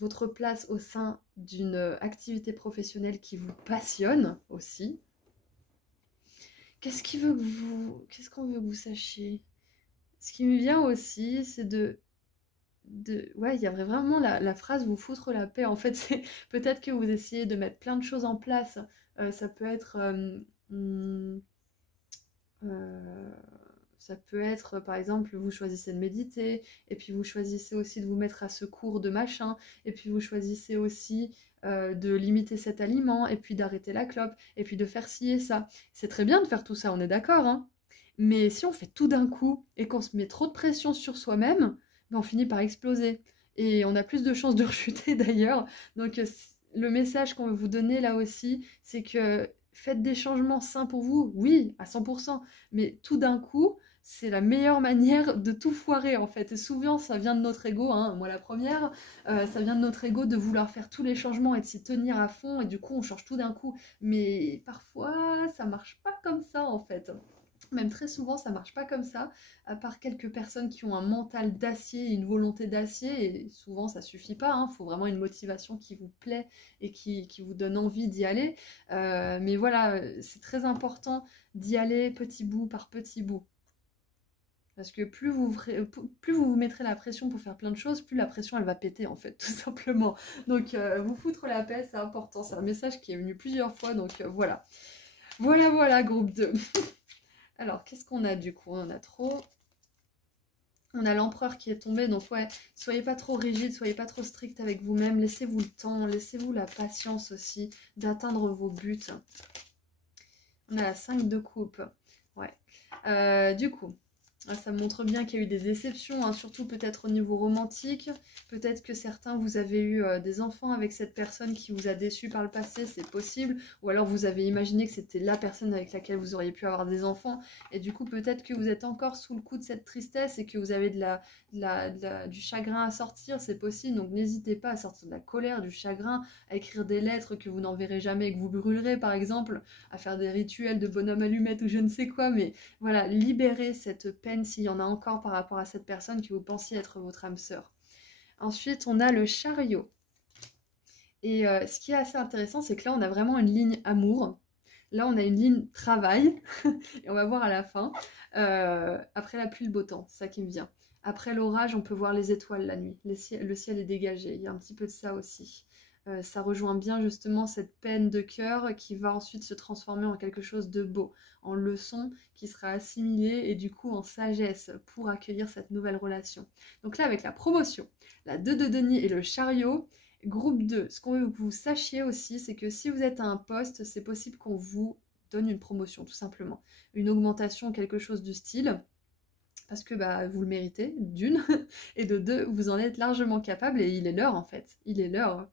votre place au sein d'une activité professionnelle qui vous passionne aussi. Qu'est-ce qu'on veut que vous sachiez? Ce qui me vient aussi, c'est ouais, il y a vraiment la phrase vous foutre la paix. En fait, c'est peut-être que vous essayez de mettre plein de choses en place. Ça peut être euh, ça peut être, par exemple, vous choisissez de méditer, et puis vous choisissez aussi de vous mettre à secours de machin, et puis vous choisissez aussi de limiter cet aliment, et puis d'arrêter la clope, et puis de faire ci et ça. C'est très bien de faire tout ça, on est d'accord, hein. Mais si on fait tout d'un coup, et qu'on se met trop de pression sur soi-même, ben on finit par exploser. Et on a plus de chances de rechuter d'ailleurs. Donc le message qu'on veut vous donner là aussi, c'est que faites des changements sains pour vous, oui, à 100%, mais tout d'un coup, c'est la meilleure manière de tout foirer en fait. Et souvent, ça vient de notre ego, hein, moi la première, ça vient de notre ego de vouloir faire tous les changements et de s'y tenir à fond, et du coup, on change tout d'un coup. Mais parfois, ça marche pas comme ça en fait. Même très souvent, ça marche pas comme ça, à part quelques personnes qui ont un mental d'acier, une volonté d'acier, et souvent ça suffit pas, hein, faut vraiment une motivation qui vous plaît et qui vous donne envie d'y aller. Mais voilà, c'est très important d'y aller petit bout par petit bout. Parce que plus vous mettrez la pression pour faire plein de choses, plus la pression elle va péter en fait, tout simplement. Donc vous foutre la paix, c'est important, c'est un message qui est venu plusieurs fois, donc voilà. Voilà, groupe 2. Alors, qu'est-ce qu'on a du coup? On a trop. On a l'empereur qui est tombé, donc ouais, soyez pas trop rigide, soyez pas trop strict avec vous-même, laissez-vous le temps, laissez-vous la patience aussi d'atteindre vos buts. On a la 5 de coupe, ouais. Du coup, ça montre bien qu'il y a eu des déceptions, hein, surtout peut-être au niveau romantique. Peut-être que certains, vous avez eu des enfants avec cette personne qui vous a déçu par le passé, c'est possible. Ou alors vous avez imaginé que c'était la personne avec laquelle vous auriez pu avoir des enfants. Et du coup, peut-être que vous êtes encore sous le coup de cette tristesse et que vous avez du chagrin à sortir, c'est possible. Donc n'hésitez pas à sortir de la colère, du chagrin, à écrire des lettres que vous n'enverrez jamais et que vous brûlerez par exemple, à faire des rituels de bonhomme allumette ou je ne sais quoi. Mais voilà, libérez cette peine s'il y en a encore par rapport à cette personne que vous pensiez être votre âme sœur. Ensuite, on a le chariot. Et ce qui est assez intéressant, c'est que là, on a vraiment une ligne amour. Là, on a une ligne travail. Et on va voir à la fin. Après la pluie, le beau temps, c'est ça qui me vient. Après l'orage, on peut voir les étoiles la nuit. Le ciel est dégagé. Il y a un petit peu de ça aussi. Ça rejoint bien justement cette peine de cœur qui va ensuite se transformer en quelque chose de beau, en leçon qui sera assimilée et du coup en sagesse pour accueillir cette nouvelle relation. Donc là, avec la promotion, la 2 de denier et le chariot, groupe 2, ce qu'on veut que vous sachiez aussi, c'est que si vous êtes à un poste, c'est possible qu'on vous donne une promotion, tout simplement. Une augmentation, quelque chose du style, parce que bah, vous le méritez, d'une, et de deux, vous en êtes largement capable, et il est l'heure en fait, il est l'heure.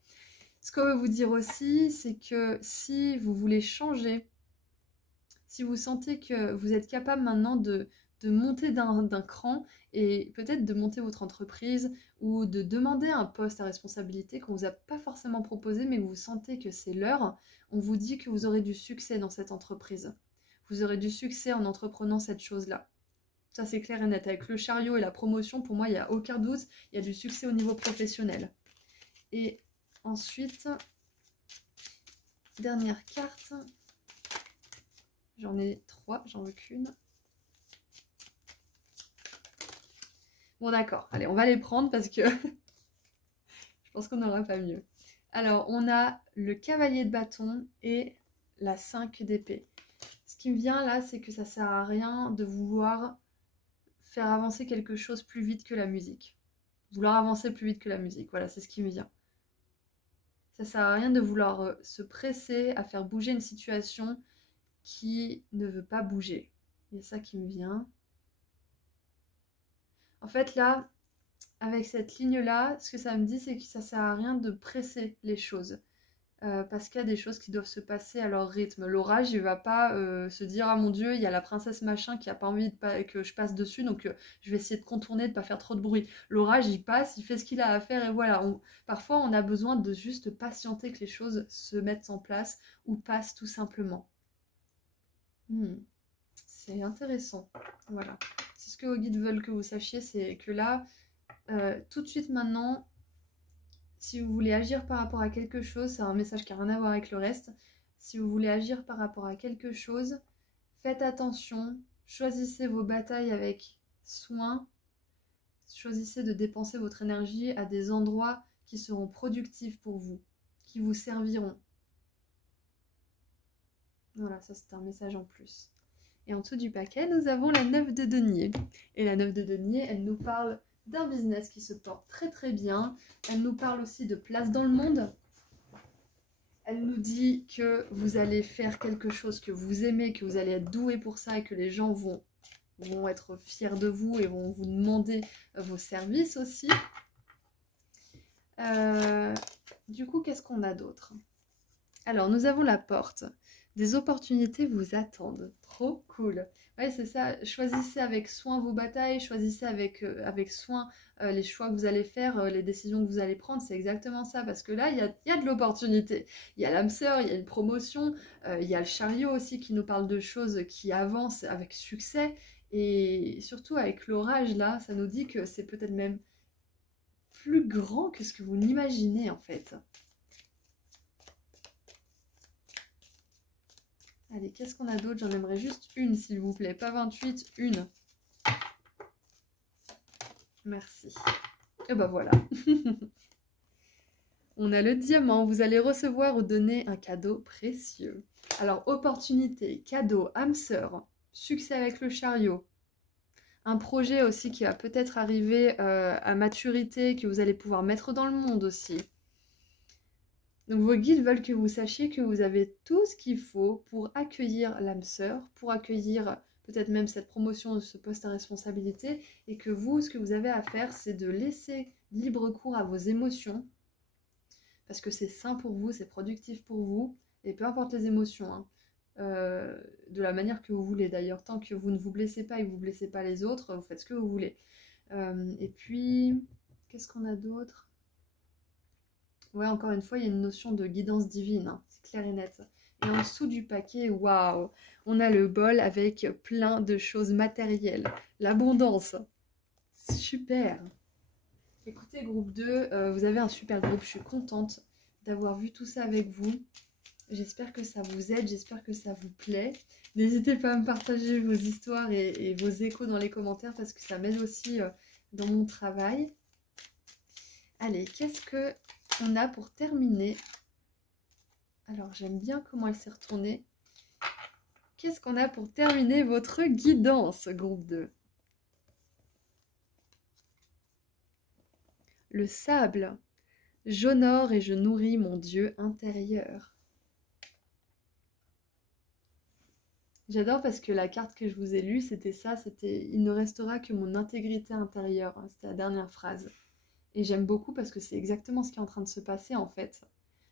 Ce qu'on veut vous dire aussi, c'est que si vous voulez changer, si vous sentez que vous êtes capable maintenant de monter d'un cran et peut-être de monter votre entreprise ou de demander un poste à responsabilité qu'on ne vous a pas forcément proposé mais vous sentez que c'est l'heure, on vous dit que vous aurez du succès dans cette entreprise. Vous aurez du succès en entreprenant cette chose-là. Ça c'est clair et net. Avec le chariot et la promotion, pour moi, il n'y a aucun doute, il y a du succès au niveau professionnel. Et ensuite, dernière carte. J'en ai 3, j'en veux qu'une. Bon d'accord, allez, on va les prendre parce que je pense qu'on n'aura pas mieux. Alors, on a le cavalier de bâton et la 5 d'épée. Ce qui me vient là, c'est que ça sert à rien de vouloir faire avancer quelque chose plus vite que la musique. Vouloir avancer plus vite que la musique, voilà, c'est ce qui me vient. Ça sert à rien de vouloir se presser à faire bouger une situation qui ne veut pas bouger. Il y a ça qui me vient. En fait, là, avec cette ligne-là, ce que ça me dit, c'est que ça sert à rien de presser les choses. parce qu'il y a des choses qui doivent se passer à leur rythme. L'orage, il va pas se dire ah mon Dieu, il y a la princesse machin qui a pas envie que je passe dessus, donc je vais essayer de contourner, de pas faire trop de bruit. L'orage, il passe, il fait ce qu'il a à faire et voilà. Parfois, on a besoin de juste patienter que les choses se mettent en place ou passent tout simplement. C'est intéressant. Voilà. C'est ce que vos guides veulent que vous sachiez, c'est que là, tout de suite maintenant, si vous voulez agir par rapport à quelque chose, c'est un message qui n'a rien à voir avec le reste. Si vous voulez agir par rapport à quelque chose, faites attention, choisissez vos batailles avec soin, choisissez de dépenser votre énergie à des endroits qui seront productifs pour vous, qui vous serviront. Voilà, ça c'est un message en plus. Et en dessous du paquet, nous avons la 9 de denier. Et la 9 de denier, elle nous parle d'un business qui se porte très très bien. Elle nous parle aussi de place dans le monde. Elle nous dit que vous allez faire quelque chose que vous aimez, que vous allez être doué pour ça et que les gens vont être fiers de vous et vont vous demander vos services aussi. Du coup, qu'est-ce qu'on a d'autre? Alors, nous avons la porte. Des opportunités vous attendent. Trop cool. Ouais, c'est ça. Choisissez avec soin vos batailles, choisissez avec soin les choix que vous allez faire, les décisions que vous allez prendre. C'est exactement ça. Parce que là, il y a de l'opportunité. Il y a l'âme sœur, il y a une promotion, il y a le chariot aussi qui nous parle de choses qui avancent avec succès. Et surtout avec l'orage, là, ça nous dit que c'est peut-être même plus grand que ce que vous n'imaginez en fait. Allez, qu'est-ce qu'on a d'autre? J'en aimerais juste une, s'il vous plaît. Pas 28, une. Merci. Et bah voilà. On a le diamant. Vous allez recevoir ou donner un cadeau précieux. Alors, opportunité, cadeau, âme sœur, succès avec le chariot. Un projet aussi qui va peut-être arriver à maturité, que vous allez pouvoir mettre dans le monde aussi. Donc vos guides veulent que vous sachiez que vous avez tout ce qu'il faut pour accueillir l'âme sœur, pour accueillir peut-être même cette promotion, ce poste à responsabilité, et que vous, ce que vous avez à faire, c'est de laisser libre cours à vos émotions, parce que c'est sain pour vous, c'est productif pour vous, et peu importe les émotions, hein, de la manière que vous voulez d'ailleurs, tant que vous ne vous blessez pas et que vous ne blessez pas les autres, vous faites ce que vous voulez. Et puis, qu'est-ce qu'on a d'autre ? Ouais, encore une fois, il y a une notion de guidance divine, hein, c'est clair et net. Et en dessous du paquet, waouh, on a le bol avec plein de choses matérielles. L'abondance, super. Écoutez, groupe 2, vous avez un super groupe, je suis contente d'avoir vu tout ça avec vous. J'espère que ça vous aide, j'espère que ça vous plaît. N'hésitez pas à me partager vos histoires et vos échos dans les commentaires parce que ça m'aide aussi dans mon travail. Allez, qu'est-ce que on a pour terminer? Alors, j'aime bien comment elle s'est retournée. Qu'est-ce qu'on a pour terminer votre guidance, groupe 2? Le sable. J'honore et je nourris mon Dieu intérieur. J'adore parce que la carte que je vous ai lue, c'était ça, c'était « Il ne restera que mon intégrité intérieure ». C'était la dernière phrase. Et j'aime beaucoup parce que c'est exactement ce qui est en train de se passer en fait.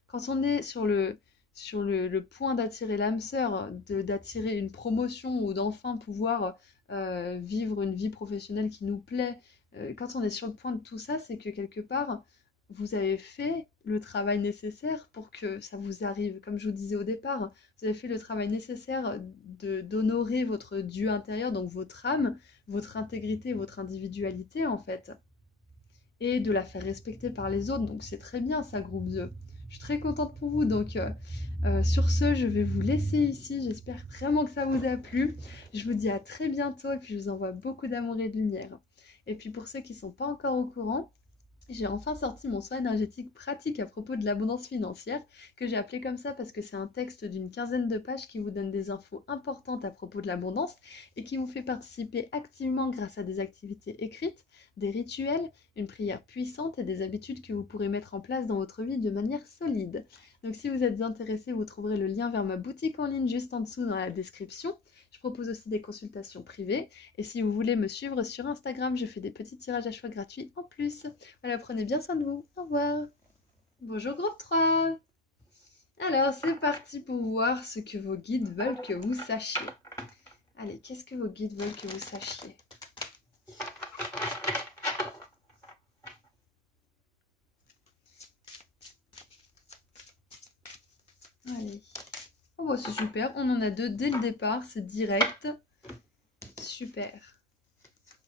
Quand on est sur le point d'attirer l'âme sœur, d'attirer une promotion ou d'enfin pouvoir vivre une vie professionnelle qui nous plaît, quand on est sur le point de tout ça, c'est que quelque part, vous avez fait le travail nécessaire pour que ça vous arrive. Comme je vous disais au départ, vous avez fait le travail nécessaire d'honorer votre Dieu intérieur, donc votre âme, votre intégrité, votre individualité en fait. Et de la faire respecter par les autres. Donc c'est très bien ça, groupe 2. Je suis très contente pour vous. Donc sur ce, je vais vous laisser ici. J'espère vraiment que ça vous a plu. Je vous dis à très bientôt et puis je vous envoie beaucoup d'amour et de lumière. Et puis pour ceux qui ne sont pas encore au courant, j'ai enfin sorti mon soin énergétique pratique à propos de l'abondance financière, que j'ai appelé comme ça parce que c'est un texte d'une quinzaine de pages qui vous donne des infos importantes à propos de l'abondance et qui vous fait participer activement grâce à des activités écrites, des rituels, une prière puissante et des habitudes que vous pourrez mettre en place dans votre vie de manière solide. Donc si vous êtes intéressé, vous trouverez le lien vers ma boutique en ligne juste en dessous dans la description. Je propose aussi des consultations privées. Et si vous voulez me suivre sur Instagram, je fais des petits tirages à choix gratuits en plus. Voilà, prenez bien soin de vous. Au revoir. Bonjour groupe 3. Alors, c'est parti pour voir ce que vos guides veulent que vous sachiez. Allez, qu'est-ce que vos guides veulent que vous sachiez? Allez. Oh, bah, c'est super. On en a 2 dès le départ. C'est direct. Super.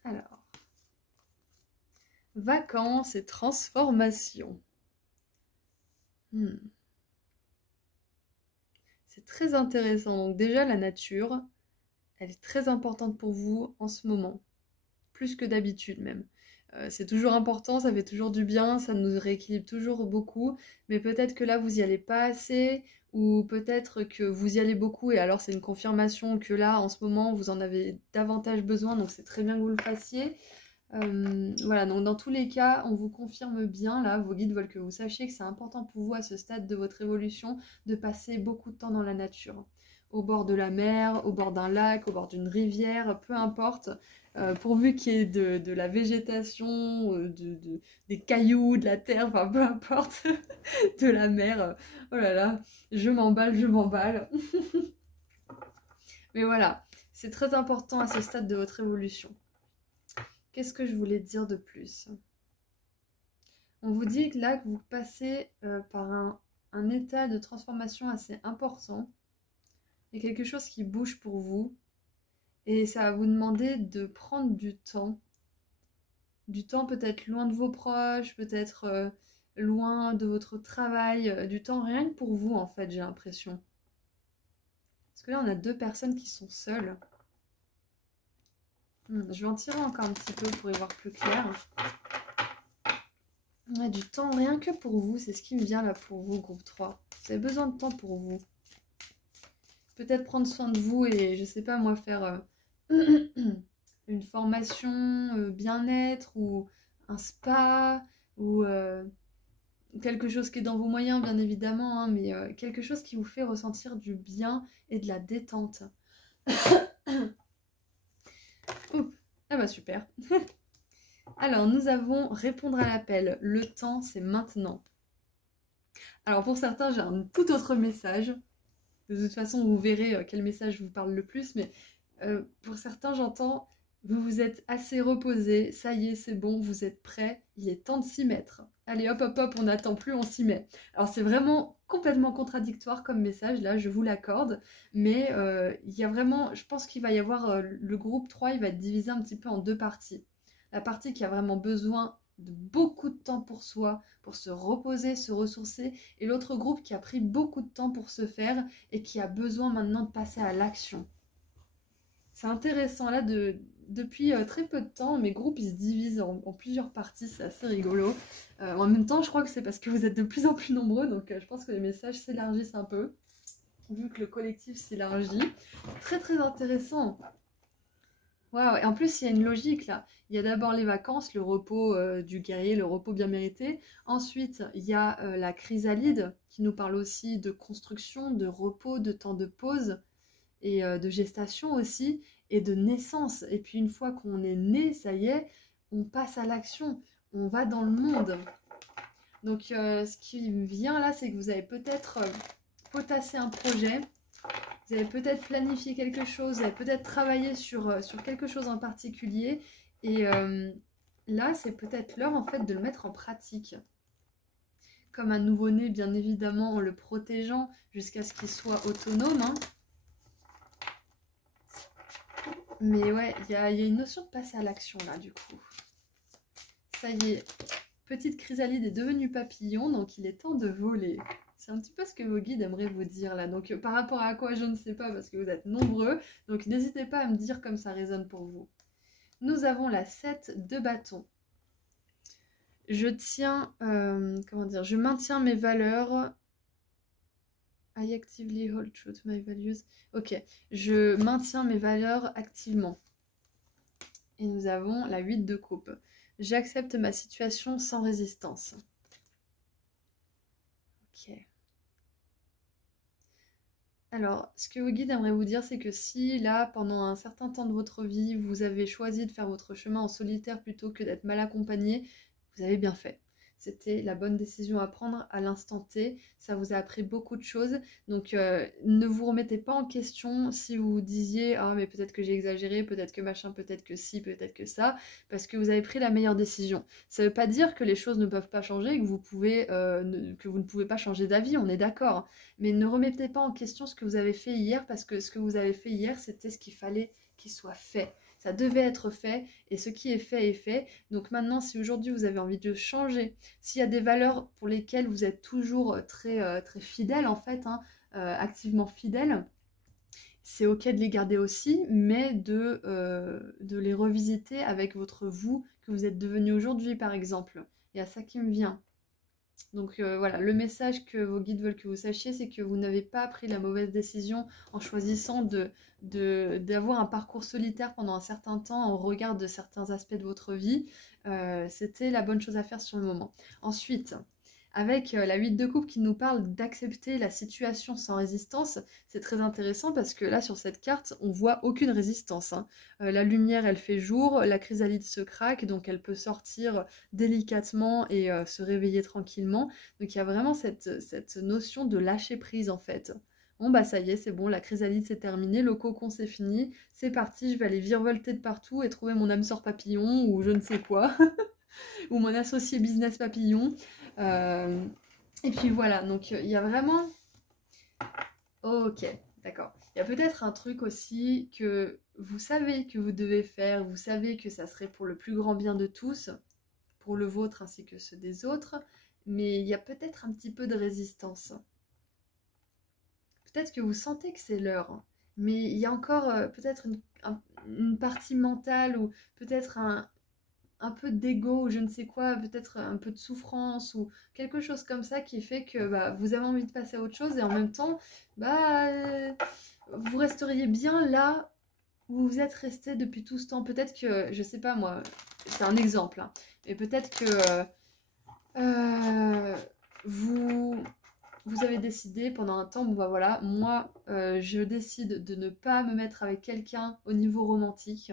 Alors. Vacances et transformation. C'est très intéressant. Donc déjà, la nature, elle est très importante pour vous en ce moment. Plus que d'habitude même. C'est toujours important, ça fait toujours du bien, ça nous rééquilibre toujours beaucoup. Mais peut-être que là, vous n'y allez pas assez. Ou peut-être que vous y allez beaucoup et alors c'est une confirmation que là, en ce moment, vous en avez davantage besoin. Donc c'est très bien que vous le fassiez. Voilà, donc dans tous les cas, on vous confirme bien, là, vos guides veulent que vous sachiez que c'est important pour vous à ce stade de votre évolution de passer beaucoup de temps dans la nature. Au bord de la mer, au bord d'un lac, au bord d'une rivière, peu importe, pourvu qu'il y ait de la végétation, des cailloux, de la terre, enfin peu importe, de la mer. Oh là là, je m'emballe, je m'emballe. Mais voilà, c'est très important à ce stade de votre évolution. Qu'est-ce que je voulais dire de plus? On vous dit que là, que vous passez par un état de transformation assez important. Il y a quelque chose qui bouge pour vous. Et ça va vous demander de prendre du temps. Du temps peut-être loin de vos proches, peut-être loin de votre travail. Du temps rien que pour vous, en fait, j'ai l'impression. Parce que là, on a 2 personnes qui sont seules. Je vais en tirer encore un petit peu pour y voir plus clair. Ouais, du temps rien que pour vous, c'est ce qui me vient là pour vous, groupe 3. Vous avez besoin de temps pour vous. Peut-être prendre soin de vous et, je sais pas moi, faire une formation bien-être ou un spa ou quelque chose qui est dans vos moyens, bien évidemment, hein, mais quelque chose qui vous fait ressentir du bien et de la détente. Ouh. Ah bah super. Alors, nous avons répondre à l'appel. Le temps, c'est maintenant. Alors, pour certains, j'ai un tout autre message. De toute façon, vous verrez quel message vous parle le plus. Mais pour certains, j'entends, vous vous êtes assez reposé. Ça y est, c'est bon, vous êtes prêts. Il est temps de s'y mettre. Allez, hop, hop, hop, on n'attend plus, on s'y met. Alors, c'est vraiment complètement contradictoire comme message, là, je vous l'accorde. Mais il y a vraiment, je pense qu'il va y avoir, le groupe 3, il va être divisé un petit peu en 2 parties. La partie qui a vraiment besoin de beaucoup de temps pour soi, pour se reposer, se ressourcer, et l'autre groupe qui a pris beaucoup de temps pour se faire et qui a besoin maintenant de passer à l'action. C'est intéressant là, depuis très peu de temps, mes groupes ils se divisent en plusieurs parties, c'est assez rigolo. En même temps, je crois que c'est parce que vous êtes de plus en plus nombreux, donc je pense que les messages s'élargissent un peu, vu que le collectif s'élargit. Très très intéressant. Waouh, et en plus, il y a une logique là. Il y a d'abord les vacances, le repos du guerrier, le repos bien mérité. Ensuite, il y a la chrysalide qui nous parle aussi de construction, de repos, de temps de pause et de gestation aussi et de naissance. Et puis une fois qu'on est né, ça y est, on passe à l'action, on va dans le monde. Donc ce qui me vient là, c'est que vous avez peut-être potassé un projet. Vous avez peut-être planifié quelque chose, vous avez peut-être travaillé sur quelque chose en particulier. Et là, c'est peut-être l'heure en fait de le mettre en pratique. Comme un nouveau-né, bien évidemment, en le protégeant jusqu'à ce qu'il soit autonome. Hein. Mais ouais, il y a une notion de passer à l'action là, du coup. Ça y est, petite chrysalide est devenue papillon, donc il est temps de voler. C'est un petit peu ce que vos guides aimeraient vous dire là. Donc par rapport à quoi, je ne sais pas parce que vous êtes nombreux. Donc n'hésitez pas à me dire comme ça résonne pour vous. Nous avons la 7 de bâton. Je tiens, comment dire, je maintiens mes valeurs. I actively hold true to my values. Ok, je maintiens mes valeurs activement. Et nous avons la 8 de coupe. J'accepte ma situation sans résistance. Ok. Alors, ce que vos guides aimeraient vous dire, c'est que si là, pendant un certain temps de votre vie, vous avez choisi de faire votre chemin en solitaire plutôt que d'être mal accompagné, vous avez bien fait. c'était la bonne décision à prendre à l'instant T. Ça vous a appris beaucoup de choses. Donc ne vous remettez pas en question si vous vous disiez ah mais peut-être que j'ai exagéré, peut-être que machin, peut-être que ci, peut-être que ça, parce que vous avez pris la meilleure décision. Ça ne veut pas dire que les choses ne peuvent pas changer et que vous ne pouvez pas changer d'avis, on est d'accord. Mais ne remettez pas en question ce que vous avez fait hier, parce que ce que vous avez fait hier, c'était ce qu'il fallait qu'il soit fait. Ça devait être fait, et ce qui est fait est fait. Donc maintenant, si aujourd'hui vous avez envie de changer, s'il y a des valeurs pour lesquelles vous êtes toujours très fidèle en fait, hein, activement fidèle, c'est ok de les garder aussi, mais de les revisiter avec votre vous que vous êtes devenu aujourd'hui par exemple. Il y a ça qui me vient. Donc voilà, le message que vos guides veulent que vous sachiez, c'est que vous n'avez pas pris la mauvaise décision en choisissant d'avoir un parcours solitaire pendant un certain temps en regard de certains aspects de votre vie. C'était la bonne chose à faire sur le moment. Ensuite, avec la 8 de coupe qui nous parle d'accepter la situation sans résistance, c'est très intéressant parce que là, sur cette carte, on voit aucune résistance, hein. La lumière, elle fait jour, la chrysalide se craque, donc elle peut sortir délicatement et se réveiller tranquillement. Donc il y a vraiment cette notion de lâcher prise en fait. Bon bah ça y est, c'est bon, la chrysalide c'est terminé, le cocon c'est fini, c'est parti, je vais aller virevolter de partout et trouver mon âme sœur papillon ou je ne sais quoi, ou mon associé business papillon. Euh, et puis voilà, donc il y a vraiment... Ok, d'accord. Il y a peut-être un truc aussi que vous savez que vous devez faire, vous savez que ça serait pour le plus grand bien de tous, pour le vôtre ainsi que ceux des autres, mais il y a peut-être un petit peu de résistance. Peut-être que vous sentez que c'est l'heure, mais il y a encore peut-être une partie mentale ou peut-être un peu d'ego ou je ne sais quoi, peut-être un peu de souffrance ou quelque chose comme ça qui fait que bah, vous avez envie de passer à autre chose et en même temps, bah, vous resteriez bien là où vous êtes resté depuis tout ce temps. Peut-être que, je sais pas moi, c'est un exemple, hein, mais peut-être que vous avez décidé pendant un temps, bon bah voilà, moi je décide de ne pas me mettre avec quelqu'un au niveau romantique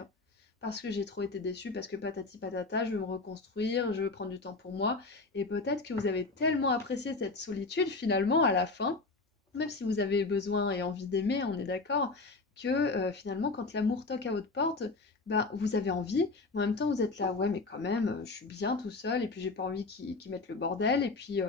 parce que j'ai trop été déçue, parce que patati patata, je veux me reconstruire, je veux prendre du temps pour moi. Et peut-être que vous avez tellement apprécié cette solitude finalement à la fin, même si vous avez besoin et envie d'aimer, on est d'accord, que finalement quand l'amour toque à votre porte, bah, vous avez envie, mais en même temps vous êtes là, ouais mais quand même, je suis bien tout seul, et puis j'ai pas envie qu'ils mettent le bordel, et puis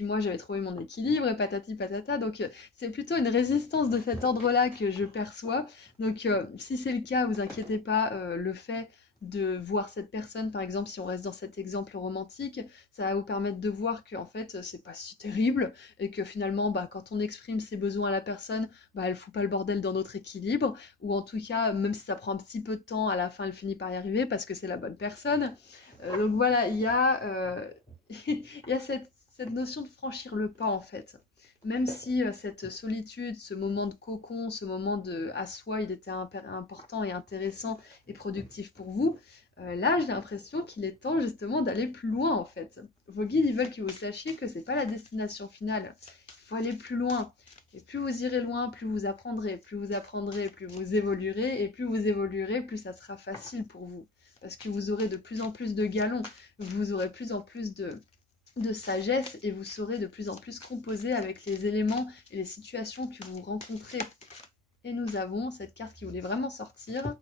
moi j'avais trouvé mon équilibre, et patati patata, donc c'est plutôt une résistance de cet ordre-là que je perçois. Donc si c'est le cas, vous inquiétez pas, le fait de voir cette personne, par exemple, si on reste dans cet exemple romantique, ça va vous permettre de voir que en fait c'est pas si terrible et que finalement bah, quand on exprime ses besoins à la personne, bah, elle fout pas le bordel dans notre équilibre, ou en tout cas même si ça prend un petit peu de temps, à la fin elle finit par y arriver parce que c'est la bonne personne. Donc voilà, il y a, il y a cette notion de franchir le pas en fait. Même si cette solitude, ce moment de cocon, ce moment à soi, il était important et intéressant et productif pour vous, là j'ai l'impression qu'il est temps justement d'aller plus loin en fait. Vos guides ils veulent que vous sachiez que c'est pas la destination finale, il faut aller plus loin. Et plus vous irez loin, plus vous apprendrez, plus vous évoluerez, et plus vous évoluerez, plus ça sera facile pour vous. Parce que vous aurez de plus en plus de galons, vous aurez de plus en plus de sagesse et vous saurez de plus en plus composer avec les éléments et les situations que vous rencontrez. Et nous avons cette carte qui voulait vraiment sortir.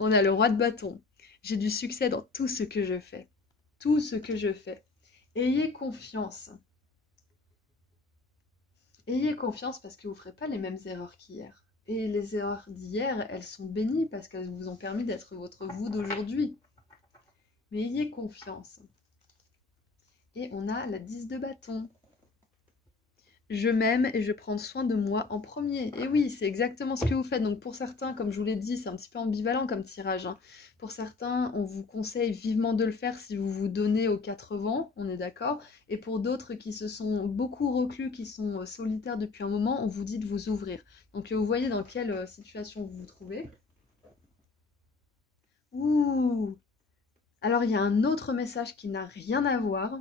On a le roi de bâton. J'ai du succès dans tout ce que je fais. Tout ce que je fais. Ayez confiance. Ayez confiance parce que vous ne ferez pas les mêmes erreurs qu'hier. Et les erreurs d'hier, elles sont bénies parce qu'elles vous ont permis d'être votre vous d'aujourd'hui. Mais ayez confiance. Et on a la 10 de bâton. Je m'aime et je prends soin de moi en premier. Et oui, c'est exactement ce que vous faites. Donc pour certains, comme je vous l'ai dit, c'est un petit peu ambivalent comme tirage, hein. Pour certains, on vous conseille vivement de le faire si vous vous donnez aux quatre vents, on est d'accord. Et pour d'autres qui se sont beaucoup reclus, qui sont solitaires depuis un moment, on vous dit de vous ouvrir. Donc vous voyez dans quelle situation vous vous trouvez. Ouh! Alors il y a un autre message qui n'a rien à voir.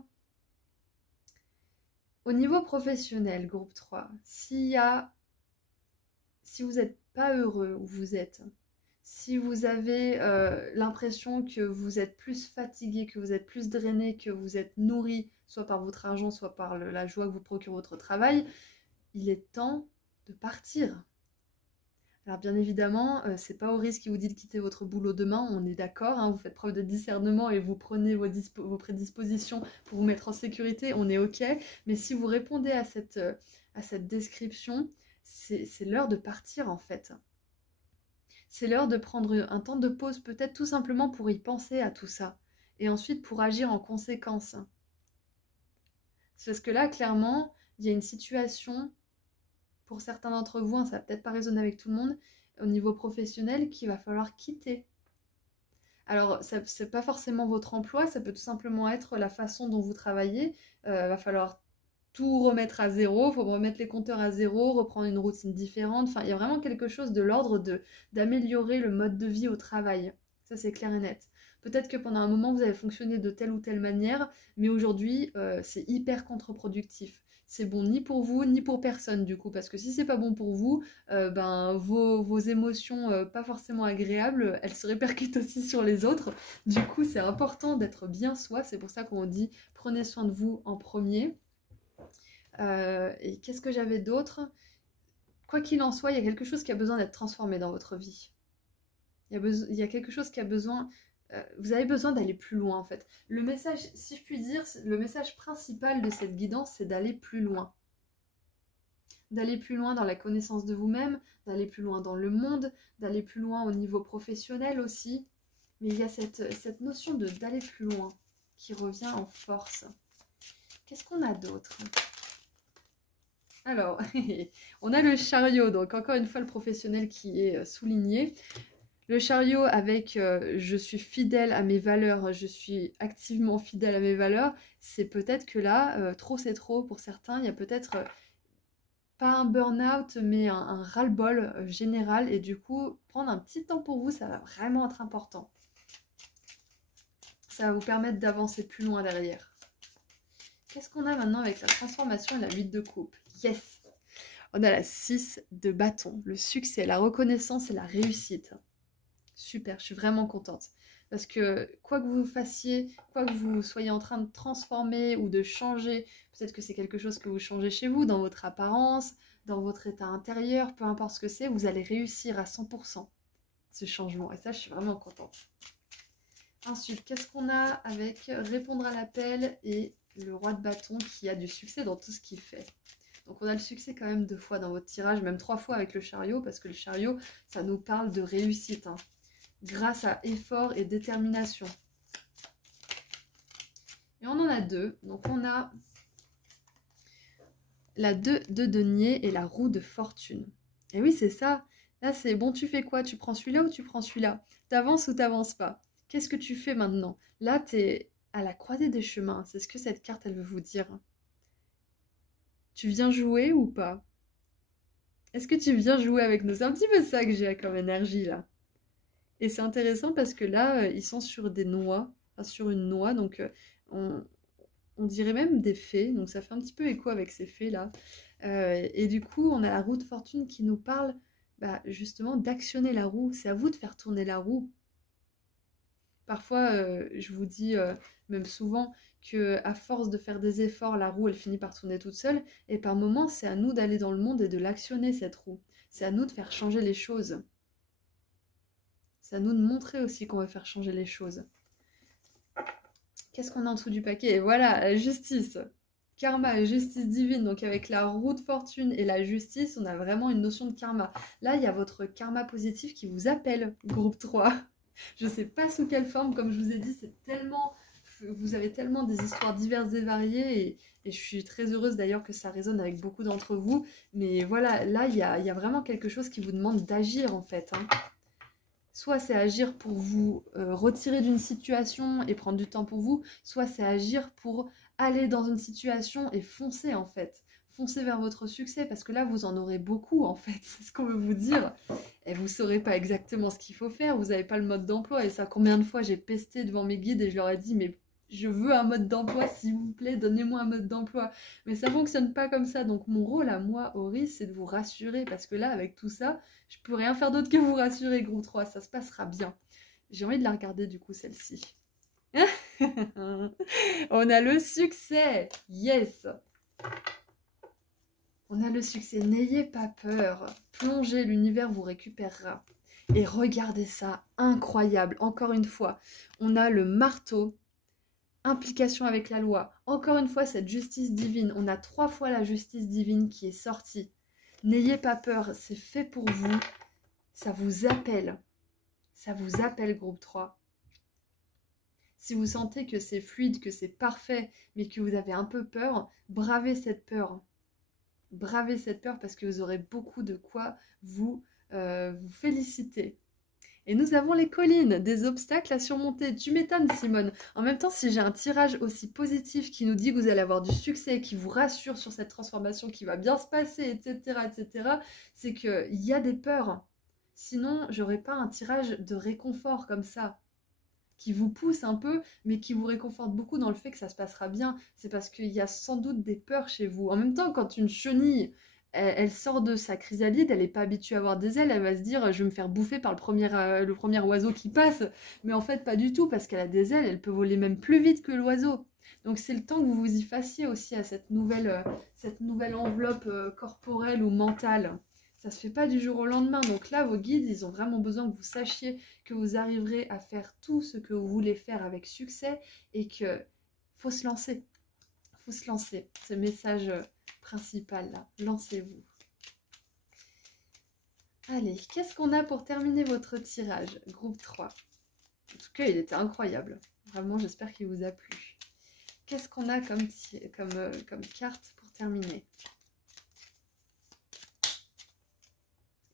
Au niveau professionnel, groupe 3, si vous n'êtes pas heureux où vous êtes, Si vous avez l'impression que vous êtes plus fatigué, que vous êtes plus drainé, que vous êtes nourri, soit par votre argent, soit par la joie que vous procure votre travail, il est temps de partir. Alors bien évidemment, c'est pas au risque qui vous dit de quitter votre boulot demain, on est d'accord, hein, vous faites preuve de discernement et vous prenez vos prédispositions pour vous mettre en sécurité, on est ok. Mais si vous répondez à cette description, c'est l'heure de partir en fait. C'est l'heure de prendre un temps de pause, peut-être tout simplement pour y penser à tout ça. Et ensuite pour agir en conséquence. C'est parce que là, clairement, il y a une situation, pour certains d'entre vous, hein, ça va peut-être pas résonner avec tout le monde, au niveau professionnel, qu'il va falloir quitter. Alors, c'est pas forcément votre emploi, ça peut tout simplement être la façon dont vous travaillez. Va falloir tout remettre à zéro, il faut remettre les compteurs à zéro, reprendre une routine différente. Enfin, il y a vraiment quelque chose de l'ordre d'améliorer le mode de vie au travail. Ça, c'est clair et net. Peut-être que pendant un moment, vous avez fonctionné de telle ou telle manière, mais aujourd'hui, c'est hyper contre-productif. C'est bon ni pour vous, ni pour personne, du coup. Parce que si c'est pas bon pour vous, vos émotions pas forcément agréables, elles se répercutent aussi sur les autres. Du coup, c'est important d'être bien soi. C'est pour ça qu'on dit prenez soin de vous en premier. Et qu'est-ce que j'avais d'autre? Quoi qu'il en soit, il y a quelque chose qui a besoin d'être transformé dans votre vie. Il y a quelque chose qui a besoin... vous avez besoin d'aller plus loin, en fait. Le message, si je puis dire, le message principal de cette guidance, c'est d'aller plus loin. D'aller plus loin dans la connaissance de vous-même, d'aller plus loin dans le monde, d'aller plus loin au niveau professionnel aussi. Mais il y a cette notion d'aller plus loin qui revient en force. Qu'est-ce qu'on a d'autre? Alors, on a le chariot, donc encore une fois le professionnel qui est souligné. Le chariot avec je suis fidèle à mes valeurs, je suis activement fidèle à mes valeurs, c'est peut-être que là, trop c'est trop pour certains, il y a peut-être pas un burn-out, mais un ras-le-bol général, et du coup, prendre un petit temps pour vous, ça va vraiment être important. Ça va vous permettre d'avancer plus loin derrière. Qu'est-ce qu'on a maintenant avec la transformation et la 8 de coupe? Yes! On a la 6 de bâton, le succès, la reconnaissance et la réussite. Super, je suis vraiment contente. Parce que quoi que vous fassiez, quoi que vous soyez en train de transformer ou de changer, peut-être que c'est quelque chose que vous changez chez vous, dans votre apparence, dans votre état intérieur, peu importe ce que c'est, vous allez réussir à 100% ce changement. Et ça, je suis vraiment contente. Ensuite, qu'est-ce qu'on a avec répondre à l'appel et le roi de bâton qui a du succès dans tout ce qu'il fait? Donc on a le succès quand même 2 fois dans votre tirage, même 3 fois avec le chariot, parce que le chariot, ça nous parle de réussite, hein, grâce à effort et détermination. Et on en a 2, donc on a la 2 de denier et la roue de fortune. Et oui, c'est ça. Là, c'est bon, tu fais quoi? Tu prends celui-là ou tu prends celui-là? T'avances ou t'avances pas? Qu'est-ce que tu fais maintenant? Là, t'es à la croisée des chemins. C'est ce que cette carte, elle veut vous dire. Tu viens jouer ou pas? Est-ce que tu viens jouer avec nous? C'est un petit peu ça que j'ai comme énergie, là. Et c'est intéressant parce que là, ils sont sur des noix, enfin, sur une noix, donc on dirait même des fées, donc ça fait un petit peu écho avec ces fées-là. Et du coup, on a la roue de fortune qui nous parle justement d'actionner la roue. C'est à vous de faire tourner la roue. Parfois, je vous dis même souvent que à force de faire des efforts, la roue, elle finit par tourner toute seule. Et par moments, c'est à nous d'aller dans le monde et de l'actionner, cette roue. C'est à nous de faire changer les choses. C'est à nous de montrer aussi qu'on va faire changer les choses. Qu'est-ce qu'on a en dessous du paquet? Et voilà, la justice. Karma, justice divine. Donc avec la roue de fortune et la justice, on a vraiment une notion de karma. Là, il y a votre karma positif qui vous appelle, groupe 3. Je ne sais pas sous quelle forme, comme je vous ai dit, c'est tellement... Vous avez tellement des histoires diverses et variées, et je suis très heureuse d'ailleurs que ça résonne avec beaucoup d'entre vous. Mais voilà, là, il y a vraiment quelque chose qui vous demande d'agir en fait, hein. Soit c'est agir pour vous retirer d'une situation et prendre du temps pour vous, soit c'est agir pour aller dans une situation et foncer en fait. Foncer vers votre succès parce que là vous en aurez beaucoup en fait, c'est ce qu'on veut vous dire. Et vous ne saurez pas exactement ce qu'il faut faire, vous n'avez pas le mode d'emploi. Et ça, combien de fois j'ai pesté devant mes guides et je leur ai dit mais je veux un mode d'emploi, s'il vous plaît, donnez-moi un mode d'emploi. Mais ça fonctionne pas comme ça. Donc mon rôle à moi, Auris, c'est de vous rassurer. Parce que là, avec tout ça, je peux rien faire d'autre que vous rassurer, groupe 3. Ça se passera bien. J'ai envie de la regarder du coup, celle-ci. On a le succès. Yes. On a le succès. N'ayez pas peur. Plongez, l'univers vous récupérera. Et regardez ça, incroyable. Encore une fois, on a le marteau. Implication avec la loi. Encore une fois, cette justice divine. On a 3 fois la justice divine qui est sortie. N'ayez pas peur, c'est fait pour vous. Ça vous appelle. Ça vous appelle, groupe 3. Si vous sentez que c'est fluide, que c'est parfait, mais que vous avez un peu peur, bravez cette peur. Bravez cette peur parce que vous aurez beaucoup de quoi vous féliciter. Et nous avons les collines, des obstacles à surmonter. Tu m'étonnes, Simone. En même temps, si j'ai un tirage aussi positif qui nous dit que vous allez avoir du succès, qui vous rassure sur cette transformation qui va bien se passer, etc., c'est qu'il y a des peurs. Sinon, j'aurais pas un tirage de réconfort comme ça, qui vous pousse un peu, mais qui vous réconforte beaucoup dans le fait que ça se passera bien. C'est parce qu'il y a sans doute des peurs chez vous. En même temps, quand une chenille... Elle sort de sa chrysalide, elle n'est pas habituée à avoir des ailes, elle va se dire je vais me faire bouffer par le premier oiseau qui passe. Mais en fait pas du tout, parce qu'elle a des ailes, elle peut voler même plus vite que l'oiseau. Donc c'est le temps que vous vous y fassiez aussi à cette nouvelle enveloppe corporelle ou mentale. Ça se fait pas du jour au lendemain. Donc là, vos guides, ils ont vraiment besoin que vous sachiez que vous arriverez à faire tout ce que vous voulez faire avec succès et que faut se lancer. Faut se lancer. Ce message principal là, lancez-vous. Allez, qu'est-ce qu'on a pour terminer votre tirage, groupe 3? En tout cas, il était incroyable. Vraiment, j'espère qu'il vous a plu. Qu'est-ce qu'on a comme carte pour terminer?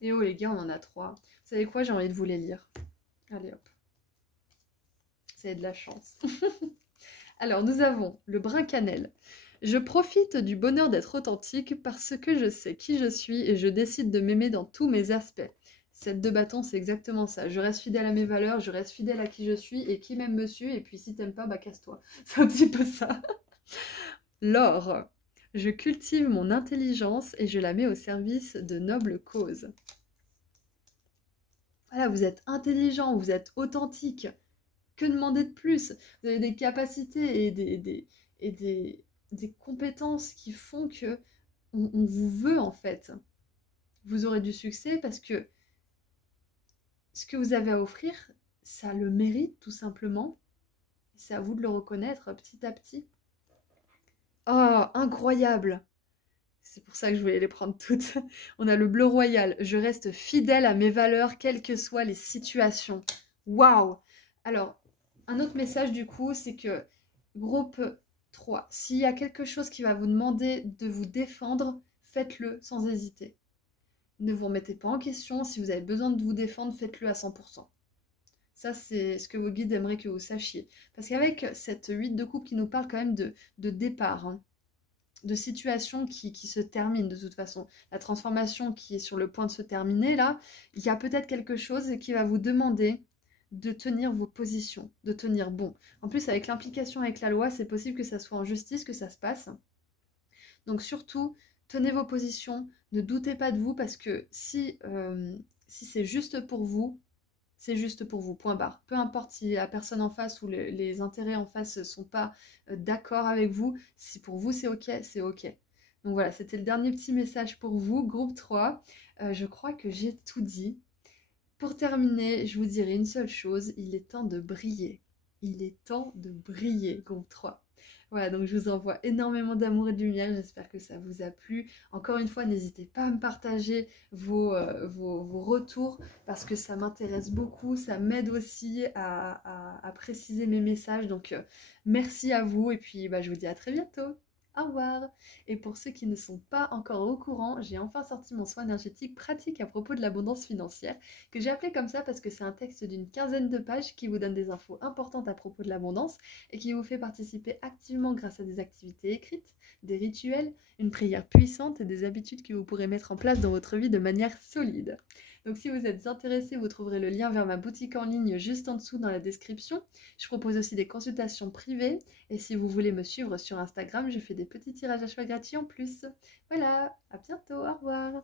Et oh les gars, on en a 3. Vous savez quoi? J'ai envie de vous les lire. Allez hop. Vous avez de la chance. Alors, nous avons le brin cannelle. Je profite du bonheur d'être authentique parce que je sais qui je suis et je décide de m'aimer dans tous mes aspects. Cette 2 bâtons, c'est exactement ça. Je reste fidèle à mes valeurs, je reste fidèle à qui je suis et qui m'aime me suit. Et puis si t'aimes pas, bah casse-toi. C'est un petit peu ça. L'or. Je cultive mon intelligence et je la mets au service de nobles causes. Voilà, vous êtes intelligent, vous êtes authentique. Que demander de plus? Vous avez des capacités et des compétences qui font que on vous veut en fait. Vous aurez du succès parce que ce que vous avez à offrir, ça le mérite tout simplement. C'est à vous de le reconnaître petit à petit. Oh, incroyable! C'est pour ça que je voulais les prendre toutes. On a le bleu royal. Je reste fidèle à mes valeurs, quelles que soient les situations. Waouh! Alors, un autre message du coup, c'est que groupe 3, s'il y a quelque chose qui va vous demander de vous défendre, faites-le sans hésiter. Ne vous remettez pas en question. Si vous avez besoin de vous défendre, faites-le à 100%. Ça, c'est ce que vos guides aimeraient que vous sachiez. Parce qu'avec cette 8 de coupe qui nous parle quand même de départ, hein, de situation qui se termine de toute façon. La transformation qui est sur le point de se terminer, là, il y a peut-être quelque chose qui va vous demander de tenir vos positions, de tenir bon. En plus, avec l'implication avec la loi, c'est possible que ça soit en justice que ça se passe. Donc surtout, tenez vos positions, ne doutez pas de vous, parce que si c'est juste pour vous, c'est juste pour vous, point barre. Peu importe si la personne en face ou les intérêts en face ne sont pas d'accord avec vous, si pour vous c'est ok, c'est ok. Donc voilà, c'était le dernier petit message pour vous, groupe 3. Je crois que j'ai tout dit. Pour terminer, je vous dirai une seule chose, il est temps de briller. Il est temps de briller, groupe 3. Voilà, donc je vous envoie énormément d'amour et de lumière, j'espère que ça vous a plu. Encore une fois, n'hésitez pas à me partager vos retours parce que ça m'intéresse beaucoup, ça m'aide aussi à préciser mes messages. Donc merci à vous et puis je vous dis à très bientôt. Au revoir. Et pour ceux qui ne sont pas encore au courant, j'ai enfin sorti mon soin énergétique pratique à propos de l'abondance financière, que j'ai appelé comme ça parce que c'est un texte d'une 15aine de pages qui vous donne des infos importantes à propos de l'abondance et qui vous fait participer activement grâce à des activités écrites, des rituels, une prière puissante et des habitudes que vous pourrez mettre en place dans votre vie de manière solide. Donc si vous êtes intéressé, vous trouverez le lien vers ma boutique en ligne juste en dessous dans la description. Je propose aussi des consultations privées. Et si vous voulez me suivre sur Instagram, je fais des petits tirages à choix gratuits en plus. Voilà, à bientôt, au revoir.